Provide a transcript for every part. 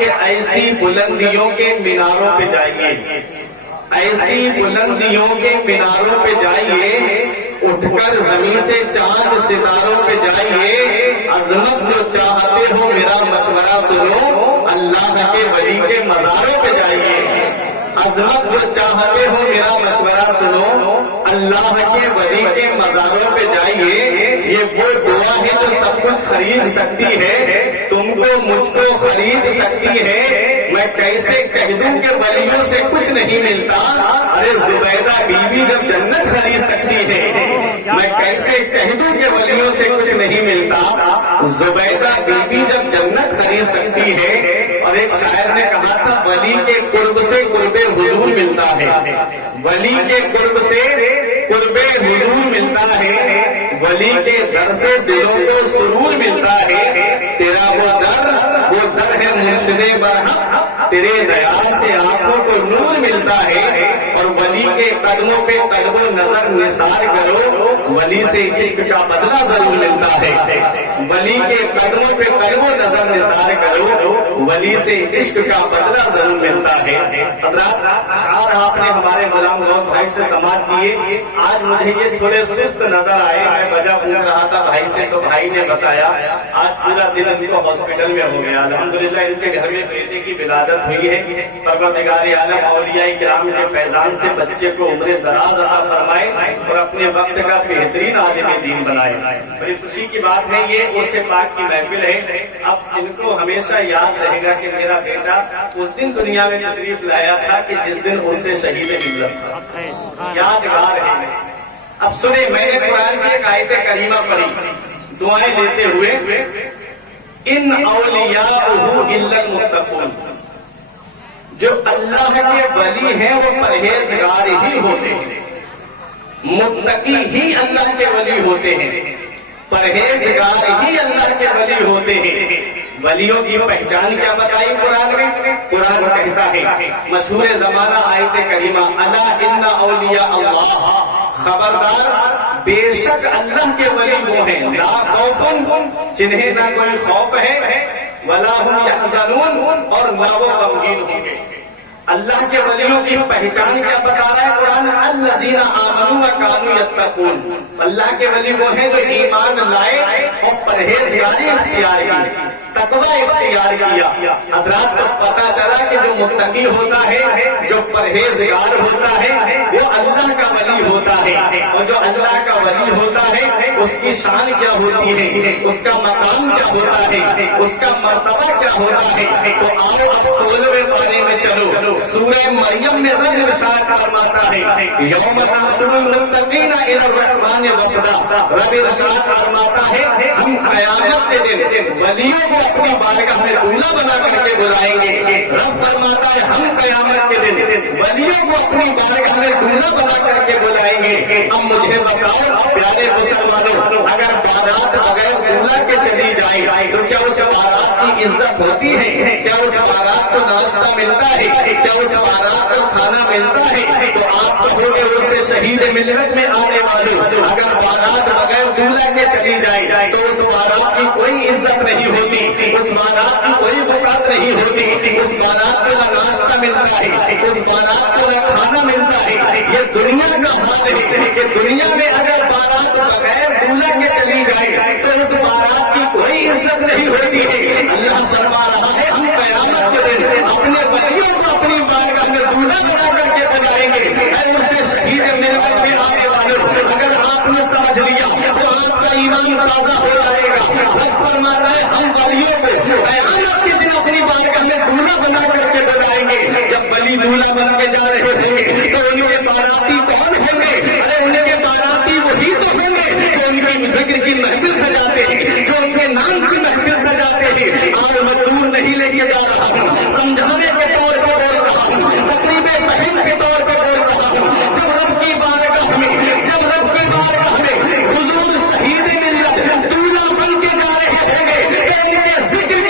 کہ ایسی بلندیوں کے میناروں پہ جائیے، ایسی بلندیوں کے میناروں پہ جائیے، اٹھ کر زمین سے چاند ستاروں پہ جائیے، عظمت جو چاہتے ہو میرا مشورہ سنو، اللہ کے ولی کے مزاروں پہ جائیے، عظمت جو چاہتے ہو میرا مشورہ سنو، اللہ کے ولی کے مزاروں پہ جائیے، یہ وہ دعا ہے جو سب کچھ خرید سکتی ہے، تم کو مجھ کو خرید سکتی ہے۔ میں کیسے کہہ دوں کہ ولیوں سے کچھ نہیں ملتا، ارے زبیدہ بی بی جب جنت خرید سکتی ہے، میں کیسے کہہ دوں کہ ولیوں سے کچھ نہیں ملتا، زبیدہ بی بی جب جنت خرید سکتی ہے۔ اور ایک شاعر نے کہا تھا ولی کے قرب سے قرب حضور ملتا ہے، ولی کے قرب سے قرب حضور ملتا ہے، ولی کے در سے دلوں کو سرور ملتا ہے، تیرا وہ در ہے مرشد برحق، تیرے دیال سے آنکھوں کو نور ملتا ہے۔ اور ولی کے قدموں پہ قلب و نظر نثار کرو، ولی سے عشق کا بدلہ ضرور ملتا ہے، ولی کے قدموں پہ قلب و نظر نثار کرو، ولی سے عشق کا بدلہ ضرور ملتا ہے۔ حضرات اشعار آپ نے ہمارے غلام غوث بھائی سے سماعت کیے، آج مجھے یہ تھوڑے سست نظر آئے، میں وجہ پوچھ رہا تھا بھائی سے تو بھائی نے بتایا آج پورا دن ان کو ہاسپٹل میں ہو گیا، الحمدللہ ان کے گھر میں بیٹے کی ولادت ہوئی ہے، پروردگار عالم اولیاء کرام کے فیضان سے بچے کو عمر دراز عطا فرمائے اور اپنے وقت کا بہترین عالم دین بنائے۔ بڑی خوشی کی بات ہے، یہ غوث پاک کی محفل ہے، اب ان کو ہمیشہ یاد رہے گا کہ میرا بیٹا اس دن دنیا میں تشریف لایا تھا کہ جس دن اس سے شہید ملت تھا، یادگار ہے۔ اب سنیں، میں نے قرآن کی ایک آیت کریمہ پڑھی دعائیں دیتے ہوئے، ان اولیاءہ الا المتقون، جو اللہ کے ولی ہیں وہ پرہیزگار ہی ہوتے ہیں، متقی ہی اللہ کے ولی ہوتے ہیں، پرہیزگار ہی اللہ کے ولی ہوتے ہیں۔ ولیوں کی پہچان کیا بتائی قرآن میں؟ قرآن کہتا ہے مشہور زمانہ آیت کریمہ، الا ان اولیاء اللہ، خبردار بے شک اللہ کے ولی وہ ہیں، لا خوف، جنہیں نہ کوئی خوف ہے، ولا هم يحزنون، اور نہ وہ غمگین ہوں گے۔ اللہ کے ولیوں کی پہچان کیا بتا رہا ہے قرآن؟ الذین آمنوا وکانوا یتقون، اللہ کے ولی وہ ہیں جو ایمان لائے اور پرہیزگاری اختیار کی، تقوی اختیار کیا۔ حضرات کو پتا چلا کہ جو متقی ہوتا ہے، جو پرہیزگار ہوتا ہے، وہ اللہ کا ولی ہوتا ہے، اور جو اللہ کا ولی ہوتا ہے اس کی شان کیا ہوتی ہے، اس کا مقام کیا ہوتا ہے، اس کا مرتبہ کیا ہوتا ہے۔ تو آؤ اب 16ویں پارے میں چلو، سورہ مریم میں رب ارشاد فرماتا ہے یوم نحشر المتقین الی الرحمن وفدا، رب ارشاد فرماتا ہے ہم قیامت کے دن ولیوں کو اپنی بارگاہ میں دولہا بنا کر کے بلائیں گے۔ رب فرماتا ہے ہم قیامت کے دن ولیوں کو اپنی بارگاہ میں دولہا بنا کر کے بلائیں گے۔ اب مجھے بتاؤ پیارے مسلمانوں، اگر بارات بغیر دولہا کے چلی جائے تو کیا اس بارات کی عزت ہوتی ہے؟ کیا اس بارات کو ناشتہ ملتا ہے؟ کیا اس بارات کو کھانا ملتا ہے؟ تو آپ کہو گے اس سے شہید ملت میں آنے والوں، اگر بارات بغیر دولہا کے چلی جائے تو اس بارات کی کوئی عزت نہیں ہوتی، اس بارات کی کوئی بکات نہیں ہوتی، اس بارات کو نہ ناشتہ ملتا ہے، اس بارات کو نہ کھانا ملتا ہے۔ یہ دنیا کا حال ہے کہ دنیا میں اگر بارات بغیر دولہا کے چلی جائے تو اس بارات کی کوئی عزت نہیں ہوتی ہے۔ اللہ فرما رہا ہے ہم قیامت کے دن اپنے ولیوں کو اپنی بارگاہ میں دولہا بنا کر کے بلائیں گے۔ اے اس سے شہید ملت میں آنے والوں، اگر آپ نے سمجھ لیا تو آپ کا ایمان تازہ ہو جائے گا۔ بس فرماتا ہے ہم ولیوں کو قیامت کے دن اپنی بارگاہ میں دولہا بنا کر کے بلائیں گے۔ جب ولی دولہا بن کے جا رہے ہوں گے تو ان کے باراتی کون ہوں گے؟ ارے ان کے باراتی وہی تو ہوں گے جو ان کی ذکر کی محفل سجاتے ہیں، جو ان کے نام کی محفل سجاتے ہیں۔ آج میں دور نہیں لے کے جا رہا ہوں، سمجھانے کے طور پہ بول رہا ہوں، تقریب فہم کے طور پہ بول رہا ہوں۔ جب رب کی بارگاہ میں حضور شہید ملت دولہا بن کے جا رہے ہوں گے، ان کے ذکر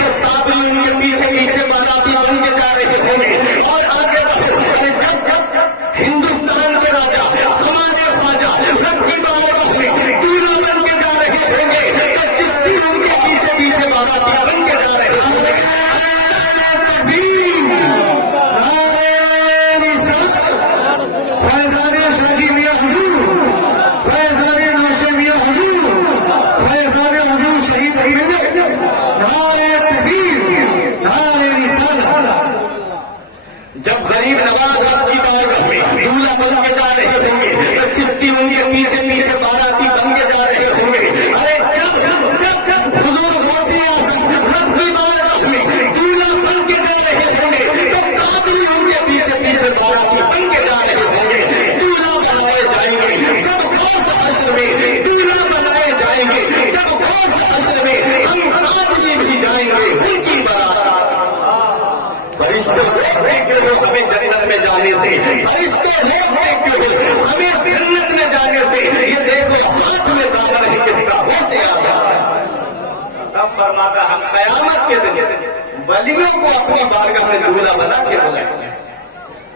تو صادری ان کے پیچھے پیچھے باراتی بن کے جا رہے ہوں گے. اور آگے بڑھو جب ہندوستان کے راجا ہمارے خواجہ رب کی بارگاہ میں دولہا بن کے جا رہے ہوں گے تو چشتی ان کے پیچھے پیچھے باراتی بن کے جا رہے ہوں گے. جب غریب نواز رب کی بارگاہ میں دولہا بن کے جا رہے ہوں گے تو چشتی ان کے پیچھے پیچھے باراتی بن کے جا رہے ہوں گے. ارے جب حضور غوث اعظم رب کی بارگاہ میں دولہا بن کے جا رہے ہوں گے تو قادری ان کے پیچھے پیچھے باراتی بن کے جا رہے ہوں گے. دولہا بنائے جائیں گے جب غوث عصر میں دولہا بنائے جائیں گے جب غوث عصر میں ہم قادری بھی جائیں گے ان کی بارات. فرشتے روکتے کیوں ہو ہمیں جنت میں جانے سے؟ فرشتے روکتے کیوں ہو ہمیں جنت میں جانے سے؟ یہ دیکھو ہاتھ میں دانا نہیں کس کا غوث اعظم. تب فرماتا ہم قیامت کے دن ولیوں کو اپنی بارگاہ میں دولہا بنا کے بلائیں گے.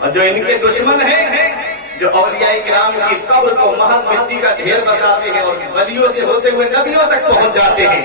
اور جو ان کے دشمن ہیں جو اولیاء کرام کی قبر کو محض مٹی کا ڈھیر بتاتے ہیں اور ولیوں سے ہوتے ہوئے نبیوں تک پہنچ جاتے ہیں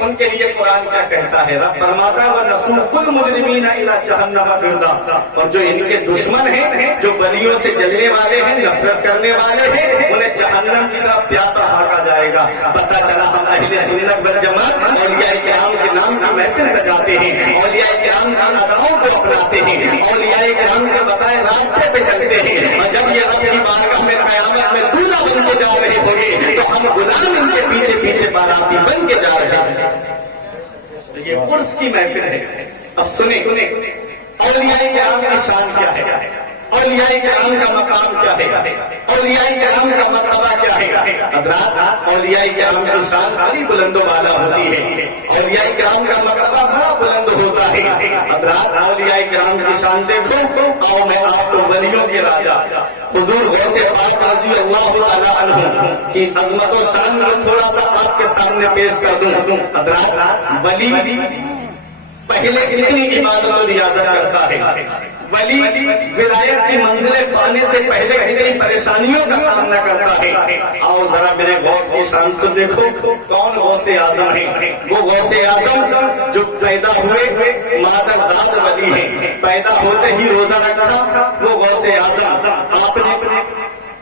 ان کے لیے قرآن کیا کہتا ہے؟ رب فرماتا ہے وَنَسُوقُ الْمُجْرِمِينَ إِلَىٰ جَهَنَّمَ وِرْدًا. اور جو ان کے دشمن ہیں جو ولیوں سے جلنے والے ہیں نفرت کرنے والے ہیں انہیں جہنم کی طرف پیاسا ہانکا جائے گا. پتہ چلا ہم اہل سنت والجماعت اولیاء کرام کے نام کی محفل سجاتے ہیں اولیاء کرام کی اداؤں کو اپناتے ہیں اولیاء کرام کے بتائے راستے پہ چلتے ہیں. اور جب یہ رب کی بارگاہ میں قیامت میں دولہا بن کے جا رہے ہوں گے تو ہم غلام ان کے پیچھے پیچھے باراتی بن کے جا رہے ہیں. یہ عرس کی محفل ہے. اب سنیں اولیاء کرام کی شان کیا ہے اولیاء کرام کا مقام کیا ہے اولیاء کرام کا مرتبہ کیا ہے. حضرات اولیاء کرام کی شان بڑی بلند و بالا ہوتی ہے اولیاء کرام کا مرتبہ بڑا بلند ہوتا ہے. حضرات اولیاء کرام کی شان دیکھو. آؤ میں آپ کو ولیوں کے راجا حضور غوث پاک رضی اللہ تعالی عنہ کی عظمت و شان کو تھوڑا سا آپ کے سامنے پیش کر دوں. حضرات ولی پہلے کتنی عبادت و ریاضت کرتا ہے ولی ولایت کی منزلیں پانے سے پہلے کتنی پریشانیوں کا سامنا کرتا ہے. آؤ ذرا میرے غوث کی شان کو دیکھو. کون غوث اعظم ہے؟ وہ غوث اعظم جو پیدا ہوئے مادر زاد ولی ہیں پیدا ہوتے ہی روزہ رکھا. وہ غوث اعظم آپ نے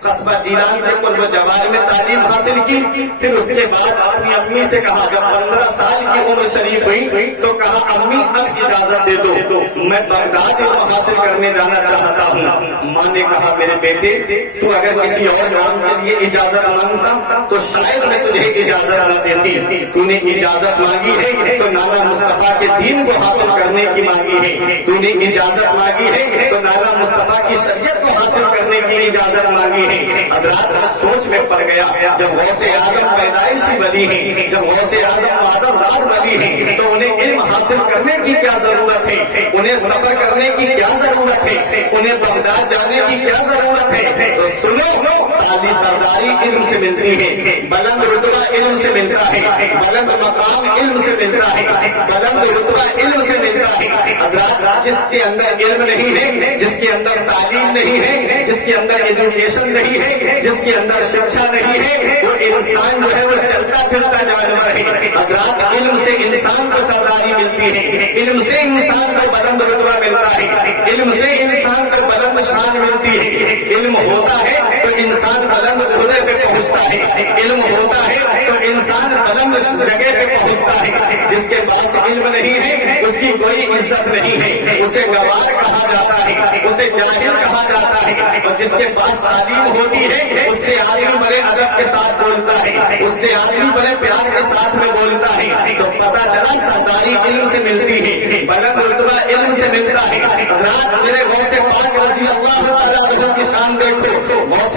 قصبہ جیلان کے قرب جوار میں تعلیم حاصل کی. پھر اس کے بعد اپنی امی سے کہا جب 15 سال کی عمر شریف ہوئی تو کہا امی اب اجازت دے دو میں بغداد علم حاصل کرنے جانا چاہتا ہوں. ماں نے کہا میرے بیٹے تو اگر کسی اور کام کے لیے اجازت مانگتا تو شاید میں تجھے اجازت نہ دیتی. تو نے اجازت مانگی ہے تو نانا مصطفیٰ کے دین کو حاصل کرنے کی مانگی ہے. تو نے اجازت مانگی ہے تو نانا مصطفیٰ کی شریعت کو حاصل کرنے کی اجازت مانگی ہے. حضرات سوچ میں پڑ گیا جب غوث اعظم پیدائشی ولی ہیں جب غوث اعظم مادر زاد ولی ہیں تو انہیں علم حاصل کرنے کی کیا ضرورت ہے انہیں سفر کرنے کی کیا ضرورت ہے انہیں بغداد جانے کی کیا ضرورت ہے. تو سنو عالی سرداری علم سے ملتی ہے بلند رتبہ علم سے ملتا ہے بلند مقام علم سے ملتا ہے بلند رتبہ علم سے ملتا ہے. حضرات جس کے اندر علم نہیں ہے جس کے اندر تعلیم نہیں ہے جس کے اندر ایجوکیشن نہیں ہے جس کے اندر شکشا نہیں ہے وہ انسان جو ہے وہ چلتا پھرتا جانور ہے. حضرات علم سے انسان کو سرداری ملتی ہے علم سے انسان کو بلند رتبہ ملتا ہے علم سے انسان کو بلند شان ملتی ہے. علم ہوتا ہے تو انسان بلند عہدے پہ پہنچتا ہے علم ہوتا ہے تو انسان بلند جگہ پہ پہنچتا ہے. جس کے پاس علم نہیں ہے اس کی کوئی عزت نہیں ہے اسے گوار کہا جاتا ہے اسے جاہل کہا جاتا ہے. اور جس کے پاس تعلیم ہوتی ہے اس سے آدمی بڑے ادب کے ساتھ بولتا ہے اس سے آدمی بڑے پیار کے ساتھ میں بولتا ہے. تو پتا چلا سرداری علم سے ملتی ہے بلند رتبہ علم سے ملتا ہے. رات میرے غوث پاک رضی اللہ تعالی عنہ کی شان دیکھو. غوث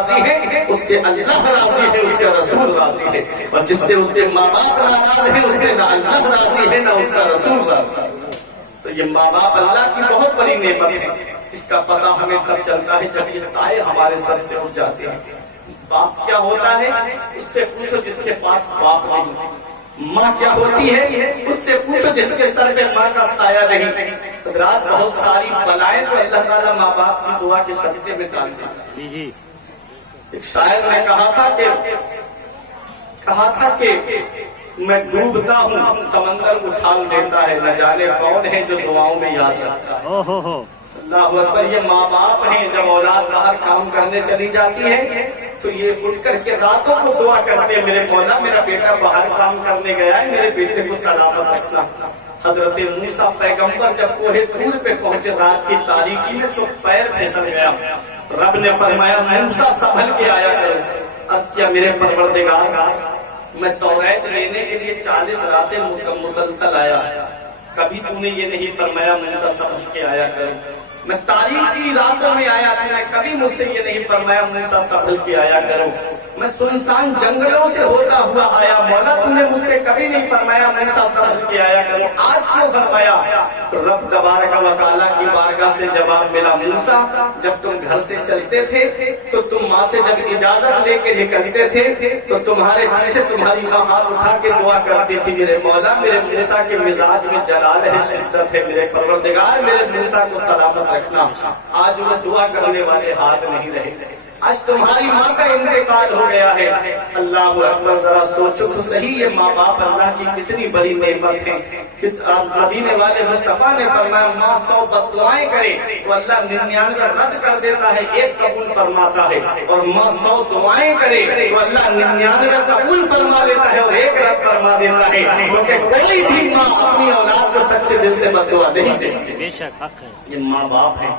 راضی ہے اس سے اللہ راضی ہے، اس کا رسول راضی ہے، اور جس سے اس کے ماں باپ ناراض ہیں اس سے نہ اللہ راضی ہے نہ اس کا رسول راضی ہے۔ تو یہ ماں باپ اللہ کی بہت بڑی نعمت ہے، اس کا پتہ ہمیں تب چلتا ہے جب یہ سائے ہمارے سر سے اٹھ جاتے ہیں۔ باپ کیا ہوتا ہے اس سے پوچھو جس کے پاس باپ نہیں، ماں کیا ہوتی ہے اس سے پوچھو جس کے سر پہ ماں کا سایہ نہیں۔ حضرات بہت ساری بلائیں تو اللہ تعالیٰ ماں باپ کی دعا کے صدقے میں ڈالتے ہیں۔ ایک شاعر نے کہا تھا کہ میں ڈوبتا ہوں سمندر اچھال دیتا ہے، نہ جانے کون ہے جو دعاؤں میں یاد رکھتا ہے۔ اللہ اکبر، یہ ماں باپ ہیں، جب اولاد باہر کام کرنے چلی جاتی ہے تو یہ اٹھ کر کے راتوں کو دعا کرتے ہیں، میرے مولا میرا بیٹا باہر کام کرنے گیا ہے، میرے بیٹے کو سلامت رکھنا۔ حضرت موسیٰ پیغمبر جب کوہ طور پہ پہنچے رات کی تاریکی میں تو پیر پھسل گیا، رب نے فرمایا موسیٰ سنبھل کے آیا کرو۔ عرض کیا میرے پروردگار میں توریت لینے کے لیے 40 راتیں مسلسل آیا، کبھی تو نے یہ نہیں فرمایا موسیٰ سنبھل کے آیا کرو۔ میں تاریخی راتوں میں آیا، تو نے کبھی مجھ سے یہ نہیں فرمایا موسیٰ سنبھل کے آیا کرو۔ میں سنسان جنگلوں سے ہوتا ہوا آیا، مولا تو نے مجھ سے کبھی نہیں فرمایا موسیٰ سنبھل کے آیا کرو، آج کیوں فرمایا؟ رب تبارک و تعالیٰ کی بارگاہ سے جواب ملا، موسیٰ جب تم گھر سے چلتے تھے تو تم ماں سے جب اجازت لے کے نکلتے تھے تو تمہارے پیچھے تمہاری ماں ہاتھ اٹھا کے دعا کرتی تھی، میرے مولا میرے موسیٰ کے مزاج میں جلال ہے، شدت ہے، میرے پروردگار میرے موسیٰ کو سلامت رکھنا۔ آج وہ دعا کرنے والے ہاتھ نہیں رہے، آج تمہاری ماں کا انتقال ہو گیا ہے۔ اللہ اکبر، ذرا سوچو تو صحیح، یہ ماں باپ اللہ کی کتنی بڑی نعمت ہے۔ مدینے والے مصطفیٰ نے فرمایا ماں 100 بددعائیں کرے تو اللہ 99 رد کر دیتا ہے، ایک قبول فرماتا ہے، اور ماں 100 دعائیں کرے تو اللہ 99 قبول فرما لیتا ہے اور ایک رد فرما دیتا ہے، کیونکہ کوئی بھی ماں اپنی اولاد کو سچے دل سے بددعا نہیں دیتی۔ بے شک حق ہے، یہ ماں باپ ہیں،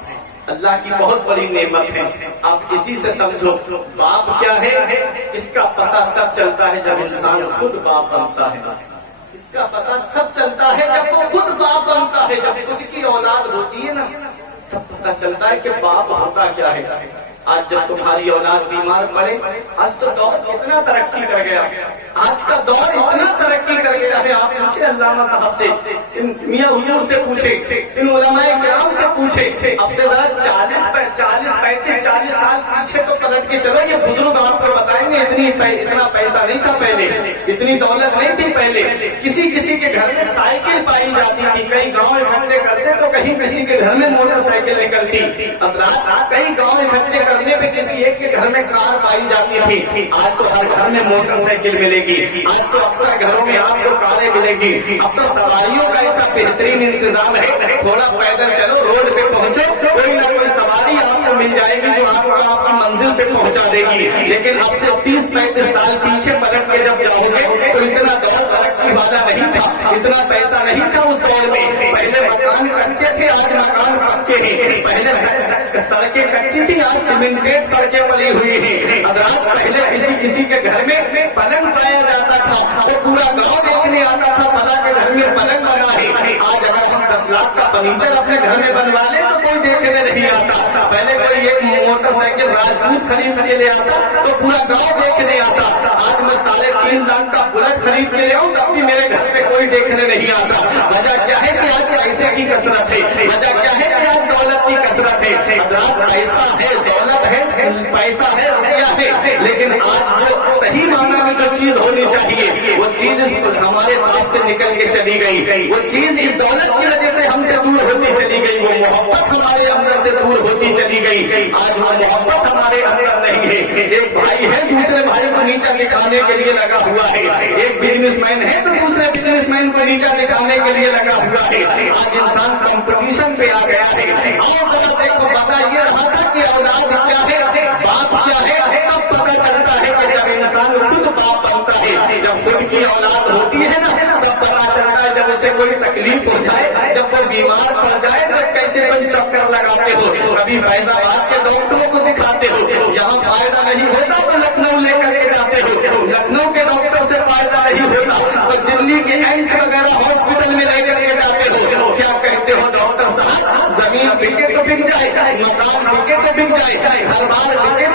اللہ کی بہت بڑی نعمت ہے۔ آپ اسی سے سمجھو باپ کیا ہے، اس کا پتہ تب چلتا ہے جب انسان خود باپ بنتا ہے، اس کا پتہ تب چلتا ہے جب وہ خود باپ بنتا ہے، جب خود کی اولاد ہوتی ہے نا تب پتہ چلتا ہے کہ باپ ہوتا کیا ہے۔ آج جب تمہاری اولاد بیمار پڑے، آج تو دور اتنا ترقی کر گیا، آج کا دور اتنا ترقی کر گیا ہے، آپ پوچھے علامہ صاحب سے، میاں حضور سے پوچھے، ان علماء کرام سے پوچھے، اب سے ذرا 40 35 40 سال پیچھے تو پلٹ کے چلو، یہ بزرگ آپ کو بتائیں گے اتنا پیسہ نہیں تھا پہلے، اتنی دولت نہیں تھی پہلے، کسی کے گھر میں سائیکل پائی جاتی تھی، کئی گاؤں اکٹھے کرتے تو کہیں کسی کے گھر میں موٹر سائیکل نکلتی، کئی گاؤں اکٹھے کرنے پہ کسی ایک کے گھر میں کار پائی جاتی تھی۔ آج تو ہر گھر میں موٹر سائیکل ملے گی، آج تو اکثر گھروں میں آپ کو کاریں ملے گی، اب تو سواریوں کا ایسا بہترین انتظام ہے، تھوڑا پیدل چلو روڈ پہ پہنچو، کوئی نہ کوئی سواری آپ کو مل جائے گی جو آپ کو آپ کی منزل پہ پہنچا دے گی۔ لیکن اب سے 30 35 سال پیچھے پلٹ کے جب جاؤ گے تو اتنا دور ترقی والا نہیں تھا، اتنا پیسہ نہیں تھا اس دور میں، پہلے مکان کچے تھے آج مکان پکے ہیں، پہلے سڑکیں کچی تھی آج سیمنٹیڈ سڑکیں بنی ہوئی ہیں۔ حضرات پہلے کسی کے گھر میں پلنگ پایا جاتا تھا، وہ پورا گاؤں دیکھنے آتا تھا فلاں کے گھر میں پلنگ بنا ہے۔ آج اگر ہم 10 لاکھ کا فرنیچر اپنے گھر میں بنوا لیں تو کوئی دیکھنے نہیں آتا، پہلے کوئی ایک موٹر سائیکل راجدوت خرید کے لے آتا تو پورا گاؤں دیکھنے آتا، آج میں 3.5 لاکھ کا بلٹ خرید کے لے آؤں تب بھی میرے گھر پہ کوئی دیکھنے نہیں آتا۔ وجہ کیا ہے کہ آج پیسے کی کثرت ہے، وجہ کیا ہے کہ آج دولت کی کثرت ہے۔ حضرات پیسہ ہے، دولت ہے، پیسہ ہے، روپیہ ہے، لیکن آج جو صحیح معنی میں جو چیز ہونی چاہیے وہ چیز ہمارے پاس سے نکل کے چلی گئی، وہ چیز اس دولت کی وجہ سے ہم سے دور ہوتی چلی گئی، وہ محبت ہمارے اندر سے دور ہوتی چلی گئی، آج وہ محبت ہمارے اندر نہیں ہے۔ ایک بھائی ہے دوسرے بھائی کو نیچا دکھانے کے لیے لگا ہوا ہے، ایک بزنس مین ہے تو دوسرے بزنس مین کو نیچا دکھانے کے لیے لگا ہوا ہے۔ آج انسان کمپٹیشن پہ آ گیا ہے۔ اور ذرا دیکھو پتا یہ رہا تھا کہ اولاد کیا ہے، باپ کیا ہے، تب پتا چلتا ہے کہ جب انسان خود باپ بنتا ہے، جب خود کی اولاد ہوتی ہے نا تب پتا چلتا ہے، جب اسے کوئی تکلیف ہو جائے، جب کوئی بیمار پڑ جائے تو کیسے کوئی چکر لگاتے ہو، کبھی فیض آباد کے ڈاکٹروں کو دکھاتے ہو، یہاں فائدہ نہیں ہوتا تو لکھنؤ لے کر کے جاتے ہو، لکھنؤ کے ڈاکٹر سے فائدہ نہیں ہوتا تو دلی کے ایمس وغیرہ ہاسپٹل میں لے کر کے جاتے ہو، کیا کہتے ہو ڈاکٹر صاحب، زمین بکے تو بک جائے، مکان بکے تو بک جائے، گھر بار بکے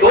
2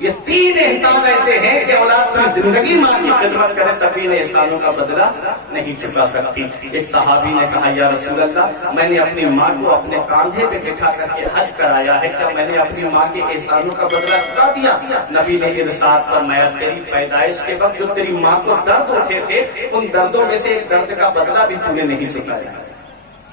یہ 3 احسان ایسے ہیں کہ اولاد پوری زندگی ماں کی خدمت کرے تب ان احسانوں کا بدلہ نہیں چکا سکتی۔ ایک صحابی نے کہا یا رسول اللہ میں نے اپنی ماں کو اپنے کاندھے پہ بٹھا کر کے حج کرایا ہے، کیا میں نے اپنی ماں کے احسانوں کا بدلہ چکا دیا؟ نبی نے ارشاد فرمایا تیری پیدائش کے وقت جو تیری ماں کو درد ہوتے تھے ان دردوں میں سے ایک درد کا بدلہ بھی تو نے نہیں چکایا۔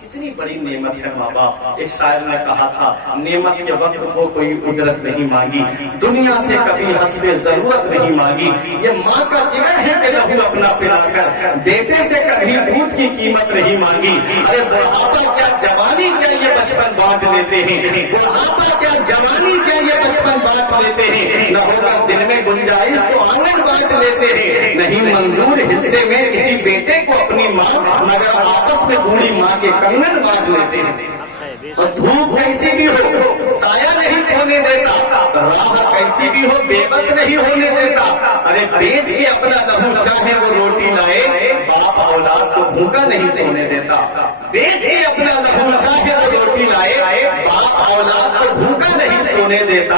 کتنی بڑی نعمت ہے ماں باپ۔ ایک شاعر نے کہا تھا نعمت کے وقت کو کوئی اجرت نہیں مانگی، دنیا سے کبھی حسب ضرورت نہیں مانگی، یہ ماں کا جگر ہے کہ لہو اپنا پلا کر بیٹے سے کبھی دودھ کی قیمت نہیں مانگی۔ ارے بڑھاپا کیا جوانی کیا یہ بچپن بانٹ لیتے ہیں، بڑھاپا کیا جوانی کیا یہ بچپن بانٹ لیتے ہیں، نہ ہوگا دل میں گنجائش تو آنگن بانٹ لیتے ہیں، نہیں منظور حصے میں کسی بیٹے کو اپنی ماں، مگر آپس میں بوڑھی ماں کے کنگن بانٹ لیتے ہیں۔ اور دھوپ کیسی بھی ہو سایہ نہیں کھونے دیتا، راہ کیسی بھی ہو بے بس نہیں ہونے دیتا، ارے بیچ کے اپنا لہو چاہے وہ روٹی لائے باپ اولاد کو بھوکا نہیں سونے دیتا، بیچ کے اپنا لہو چاہے وہ روٹی لائے باپ اولاد کو بھوکا نہیں سونے دیتا۔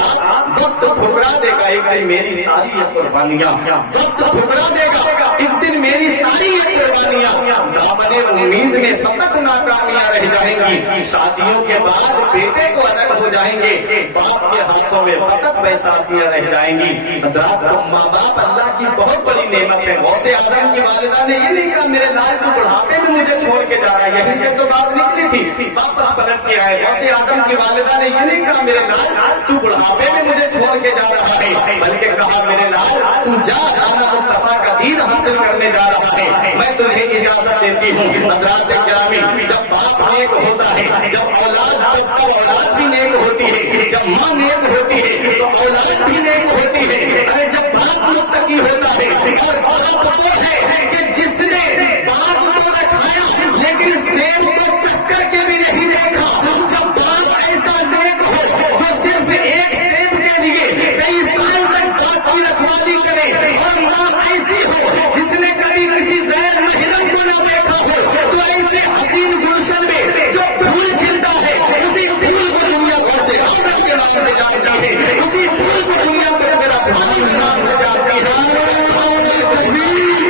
وقت ٹھکرا دے گا ایک دن میری ساری یہ قربانیاں، وقت ٹھکرا دے گا ایک دن میری ساری یہ قربانیاں، دامن امید میں فقط ناکامیاں رہ جائیں گی، شادیوں کے بعد بیٹے کو الگ ہو جائیں گے، باپ کے ہاتھوں میں فقط بیساکھیاں رہ جائیں گی۔ حضرات ماں باپ اللہ کی بہت بڑی نعمت ہے۔ غوث اعظم کی والدہ نے یہ نہیں کہا میرے لال تو بڑھاپے میں مجھے چھوڑ کے جا رہا ہے، یہیں سے تو بات نکلی تھی، واپس پلٹ کے آئے۔ غوث اعظم کی والدہ نے یہ نہیں کہا میرے لال تو بڑھاپے میں مجھے چھوڑ کے جا رہا ہے، بلکہ کہا میرے لال تو جا انا مصطفیٰ کا دین حاصل کرنے جا رہا ہے، میں تجھے اجازت دیتی ہوں۔ حضرات گرامی جب باپ نیک ہوتا ہے، جب اولاد بھی نیک ہوتی ہے، جب ماں نیک ہوتی ہے تو اولاد بھی نیک ہوتی ہے۔ ارے جب باپ متقی ہوتا ہے اور باپ وہ ہے کہ جس نے باپ کو نہ کھایا لیکن سیب کو چکر کے بھی نہیں دیکھا، جب باپ ایسا نیک ہو جو صرف ایک سیب کے لیے کئی سال تک باپ کی رکھوالی کرے، اور ماں ایسی ہو جس نے کبھی کسی غیر محرم کو نہ دیکھا ہو، تو ایسے حسین گلشن میں جو پھول کھلتا ہے اسی پھول کو دنیا غوث اعظم کے نام سے جانتی ہے، اسی پھول کو دنیا کو میرا سبحان اللہ سے جانتی ہے۔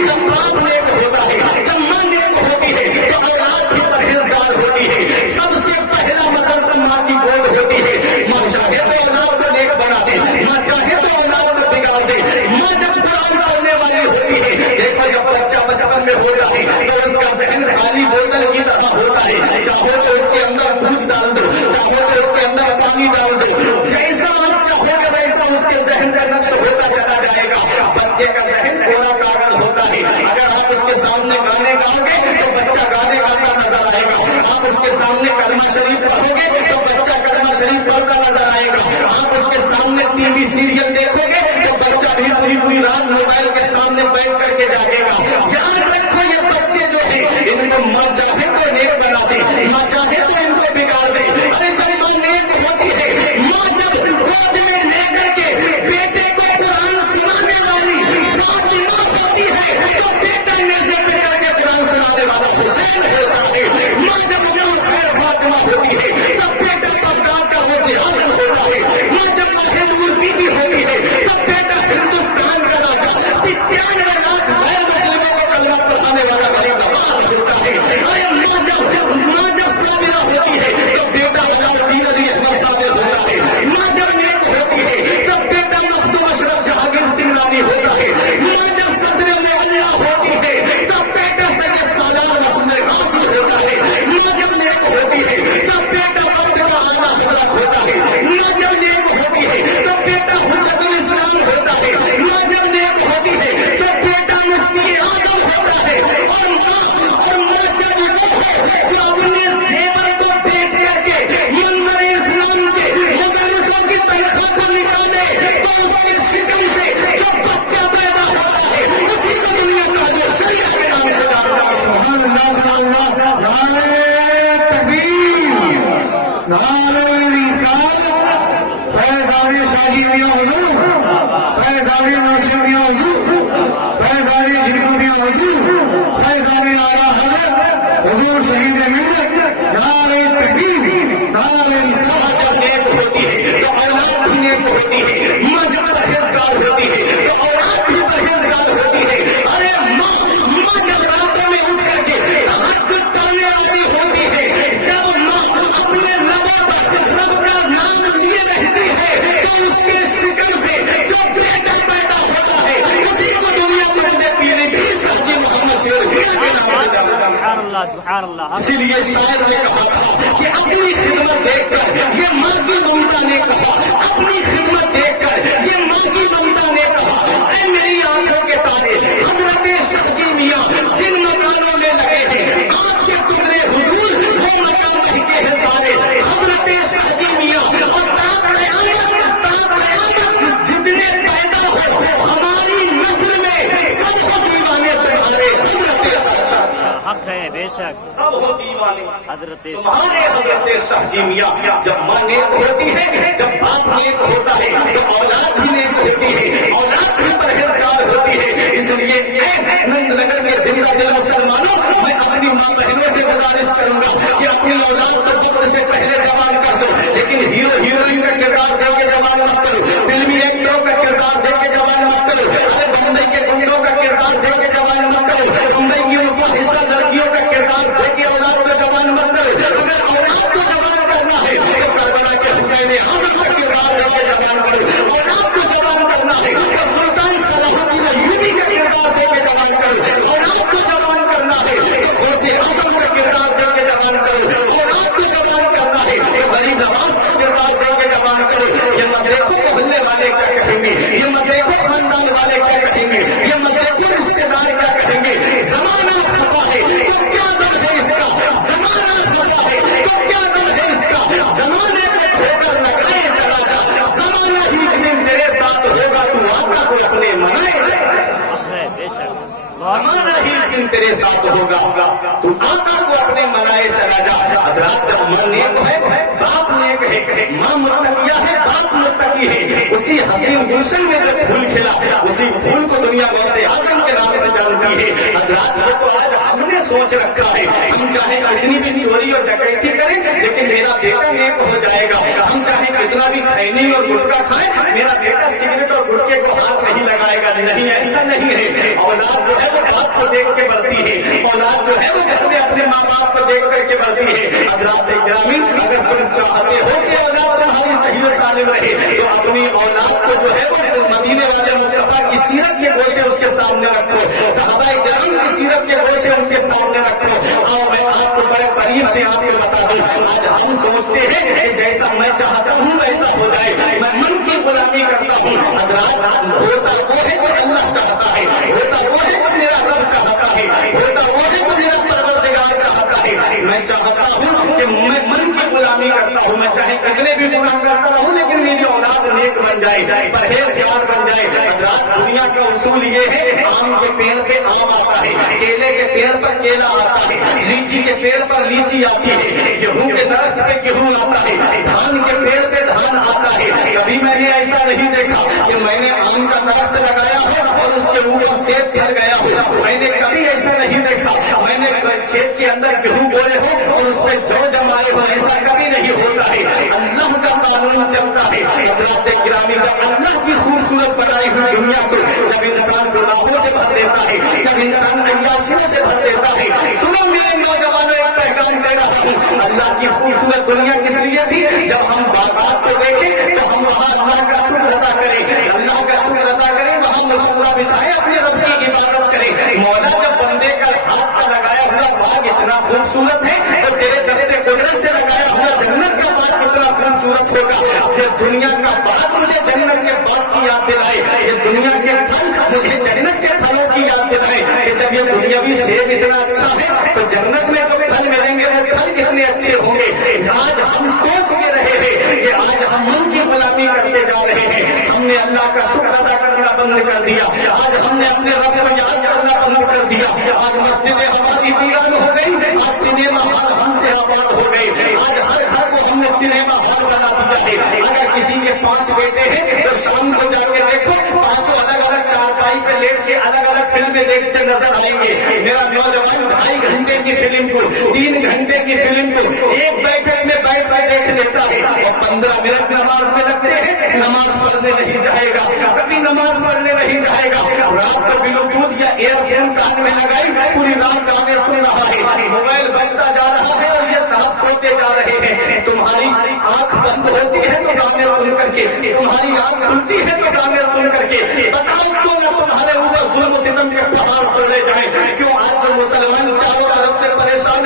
جب باپ نیک ہوتا ہے، جب ماں نیک ہوتی ہے تو اولاد بھی پرہیزگار ہوتی ہے۔ سب سے پہلا مدرسہ ماں کی گود ہوتی ہے، ماں چاہے تو اولاد کو نیک بنا دے، ماں چاہے تو اولاد کو بگاڑ دے۔ ماں جب قرآن پڑھنے والی ہوتی ہے، دیکھو جب بچہ بچپن میں ہوتا ہے تو اس کا ذہن خالی بوتل کی طرح ہوتا ہے، چاہو تو اس کے اندر دودھ ڈال دو، چاہو تو اس کے اندر پانی ڈال دو، جیسا آپ چاہو گے ویسا اس کے ذہن کا نقش ہوتا چلا جائے گا۔ بچے کا ذہن کوڑا کاغذ ہوتا ہے، اگر آپ اس کے سامنے گانے گاؤ گے تو بچہ گانے گاتا نظر آئے گا، آپ اس کے سامنے کلمہ شریف پڑھو گے تو بچہ کلمہ شریف پڑھتا نظر آئے گا، آپ اس کے سامنے ٹی وی سیریل دیکھو گے تو بچہ بھی پوری پوری رات موبائل کے سامنے بیٹھ کر کے جاگے گا۔ یاد رکھو یہ بچے جو ہیں ان کو ماں چاہے تو نیک بنا دے، ماں چاہے تو ان کو بگاڑ دے۔ ارے جب ماں نیک ہوتی ہے، ماں جب گود میں لے کر کے بیٹے کو قرآن سنانے والی فاطمہ ہوتی ہے تو بیٹا نیزے پہ چڑھ کے قرآن سنانے والا حسین ہوتا ہے۔ ماں جب اپنی خیر فاطمہ ہوتی ہے تو بیٹا بغداد کا غوث اعظم ہوتا ہے۔ ماں جب محمود بی بی ہوتی ہے تو بیٹا ہندوستان کا راجا 95 لاکھ غیر مسلموں کو کلمہ پڑھانے والا غریب نواز ہوتا ہے۔ ارے ماں جب صابرہ ہوتی ہے تو بیٹا علاؤالدین علی احمد صابر ہوتا ہے۔ ماں جب نیک ہوتی ہے تو بیٹا مخدوم اشرف جہانگیر سنگھ رانی ہوتا ہے۔ ماں جب صدر میں اللہ ہوتی ہے تو بیٹا سید سالار مسعود غازی ہوتا ہے۔ ماں جب نیک ہوتی ہے تو بیٹا وقت کا اعلیٰ حضرت ہوتا ہے۔ ماں جب نیک ہوتی ہے تو بیٹا حجت الاسلام ہوتا ہے۔ ماں جب نیک ہوتی ہے تو بیٹا مفتی اعظم ہوتا ہے۔ اور ماں جب وہ ہے جو اپنے زیور کو بیچ کر کے منظر اسلام کے مدرسوں کی تنخواہ کو نکالے تو اس کے شکم سے جو بچہ پیدا ہوتا ہے اسی کو دنیا کا جو شریعت کے نام سے جانتا ہے۔ سبحان اللہ سبحان اللہ، نعرہ تکبیر، نعرہ رسالت، فیض علی شاہی میاں حضور، فیض علی ناصر میاں حضور، فیض علی جنگو میاں حضور، فیض علی اعلیٰ حضرت حضور شہید ملت، نعرہ تکبیر، نعرہ رسالت۔ جب نیک ہوتی ہے تو اولاد بھی نیک ہوتی ہے، ماں جب پرہیز سبحان اللہ. اسی لیے شاعر نے کہا تھا کہ اپنی خدمت دیکھ کر یہ ماں کی ممتا نے کہا، اپنی خدمت دیکھ کر یہ ماں کی ممتا نے کہا، اے میری آنکھوں کے تارے حضرت شاہجی میاں جن مکانوں میں لگے ہیں آپ کے ٹکڑے حضور وہ مکان مہنگے ہیں سارے. حضرت شاہجی میاں اور تا قیامت جتنے پیدا ہو ہماری نسل میں سب کو دیوانے تمہارے حضرت حق ہے بے شک. سب ہو دیوانے حضرت تمہارے حضرت شاہجی میاں. جب ماں نیک ہوتی ہے، جب باپ نیک ہوتا ہے تو اولاد بھی نیک ہوتی ہے، اولاد بھی پرہیزگار ہوتی ہے. اس لیے اے نند نگر کے زندہ دل مسلمانوں، میں اپنی ماں بہنوں سے گزارش کروں گا کہ اپنی اولاد کو وقت سے پہلے جوان کر دو، لیکن ہیرو ہیروئن کا کردار دے کے جوان مت کرو، فلمی ایکٹروں کا کردار دے کے جوان مت کرو، ارے بمبئی کے گنڈوں کا کردار دے کے جوان مت کرو، بمبئی کی حصہ لڑکیوں کا کردار دے کے اولاد کو جوان مت کرو. اگر اولاد کو جوان کرنا ہے تو کربلا کے حسین حسن کا کردار دے کے جوان کرو. اولاد کو جوان کرنا ہے تو سلطان صلاح الدین ایوبی کا کردار دے کے جوان کرو. اولاد کو جوان کرنا ہے تو غوث اعظم کا کردار دے کے جوان کرو. اولاد کو جوان کرنا ہے تو غریب نواز کا کردار دے کے جوان کرو. یہ مت دیکھو محلے والے کیا کہیں گے، یہ مت دیکھو خاندان والے کیا کہیں گے، یہ مت دیکھو رشتے دار کیا کہیں گے. زمانہ خفا ہے تو کیا دم ہے اس کا، زمانہ خفا ہے تو کیا دم ہے اس کا. زمانے میں کھو کر لگائے چلا جا، زمانہ ہی ایک دن تیرے ساتھ ہوگا، تو آقا کو اپنے منائے جا. حق ہے بے شک. زمانہ ہی ایک دن تیرے ساتھ ہوگا، تو آقا کو اپنے منائے چلا جا. حضرات جب ماں نیک ہے باپ نیک ہے، ماں متقیہ ہے باپ متقی ہے. اسی حسین گلشن میں جو پھول کھلا اسی پھول کو دنیا غوث اعظم کے نام سے جانتی ہے. حضرات یہ تو آج ہم نے سوچ رکھا ہے، ہم چاہے کتنی بھی چوری اور ڈکیتی کریں لیکن میرا بیٹا نیک ہو جائے گا. ہم چاہے کتنا بھی کھینی اور گٹکا کھائے میرا بیٹا سگریٹ اور گٹکے کو ہاتھ نہیں لگائے گا. نہیں، ایسا نہیں ہے. اولاد جو ہے وہ باپ کو دیکھ کے بڑھتی ہے، اولاد جو ہے وہ گھر میں اپنے ماں باپ کو دیکھ کر کے بڑھتی ہے. حضرات گرامی، اگر تم چاہتے ہو کہ اولاد تمہاری صحیح و سالم رہے تو اپنی اولاد کو جو ہے وہ مدینے والے مصطفیٰ کی سیرت کے گوشے اس کے سامنے رکھو، صحابہ کرام کی سیرت کے گوشے ان کے سامنے رکھو. اور میں آپ کو بڑے قریب سے آپ کو بتا دوں، آج ہم سوچتے ہیں کہ جیسا میں چاہتا ہوں ویسا ہو جائے، میں من کی غلامی کرتا ہوں. حضرات ہوتا وہ ہے جو اللہ چاہتا ہے، ہوتا وہ ہے جو میرا رب چاہتا ہے، ہوتا وہ ہے جو میرا پروردگار چاہتا ہے. میں چاہتا ہوں کہ میں من کی غلامی کرتا ہوں، میں چاہے کتنے بھی گناہ کرتا ہوں لیکن میری اولاد نیک بن جائے، پرہیزگار بن جائے. حضرات دنیا کا اصول یہ ہے، آم کے پیڑ پہ آم آتا ہے، کیلے کے پیڑ پر کیلا آتا ہے، لیچی کے پیڑ پر لیچی آتی ہے، گیہوں کے درخت پہ گیہوں آتا ہے، دھان کے پیڑ پہ دھان آتا ہے. کبھی میں نے ایسا نہیں دیکھا کہ میں نے آم کا درخت لگایا ہو اور اس کے اوپر سیب پھل گیا ہو. میں نے کبھی ایسا نہیں دیکھا میں نے کھیت کے اندر گیہوں بولے ہو اور اس پہ جو جمائے ہو، ایسا کبھی نہیں ہوتا ہے. اللہ کا قانون چلتا ہے. حضرات گرامی، جب اللہ کی خوبصورت بنائی ہوئی دنیا کو جب انسان گناہوں سے بھر دیتا ہے، جب انسان عیاشیوں سے بھر دیتا ہے. سنو میرے نوجوانوں، ایک پیغام دے رہا ہوں. اللہ کی خوبصورت دنیا کس لیے تھی؟ جب ہم باغات کو دیکھیں تو ہم وہاں اللہ کا شکر ادا کریں، اللہ کا شکر ادا کریں، وہاں مصلی بچھائے اپنے رب کی عبادت کریں. مولا جب بندے کا ہاتھ کا لگایا ہوا باغ اتنا خوبصورت ہے تو تیرے دستے قدرت سے لگایا ہوا جنت کا باغ کتنا خوبصورت ہوگا. یہ دنیا کا باغ مجھے جنت کے باغ کی یاد دلائے، یہ دنیا کے پھل مجھے جنت کے پھلوں کی یاد دلائے کہ جب یہ دنیاوی سیب اتنا اچھا ہے تو جنت میں جو پھل ملیں گے وہ پھل کتنے اچھے ہوں گے. آج ہم سوچ کے رہے ہیں کہ آج ہم من کی غلامی کرتے جا رہے ہیں. ہم نے اللہ کا شکر ادا کرنا بند کر دیا، آج ہم نے اپنے رب کو یاد کرنا بند کر دیا. آج مسجدیں ہماری ویران ہو گئی، آج سنیما ہال ہم سے آباد ہو گئے، آج ہر گھر کو ہم نے سنیما ہال بنا دیا ہے. اگر کسی کے 5 بیٹے ہیں تو شام کو جا کے دیکھو 5 الگ الگ چارپائی پہ لیٹ کے الگ الگ فلمیں دیکھتے نظر آئیں گے. میرا نوجوان 2.5 گھنٹے کی فلم کو 3 گھنٹے کی فلم کو ایک بیٹھک میں بیٹھ کے دیکھ لیتا ہے اور 15 منٹ نماز میں لگتے ہیں. نماز پڑھنے نہیں جائے گا، کبھی نماز پڑھنے نہیں جائے گا. رات کو بلوٹوتھ یا ایئر فون کان میں لگائی پوری رات گانے سن رہا ہے، موبائل بجتا جا رہا ہے اور یہ صاحب سوتے جا رہے ہیں. تمہاری آنکھ بند ہوتی ہے تو گانے سن کر کے، تمہاری آنکھ کھلتی ہے تو گانے سن کر کے. بتاؤ کیوں نہ تمہارے اوپر ظلم و ستم کے پہاڑ توڑے جائیں؟ کیوں آج جو مسلمان چاروں طرف سے پریشان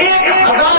1000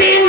3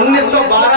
1912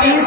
30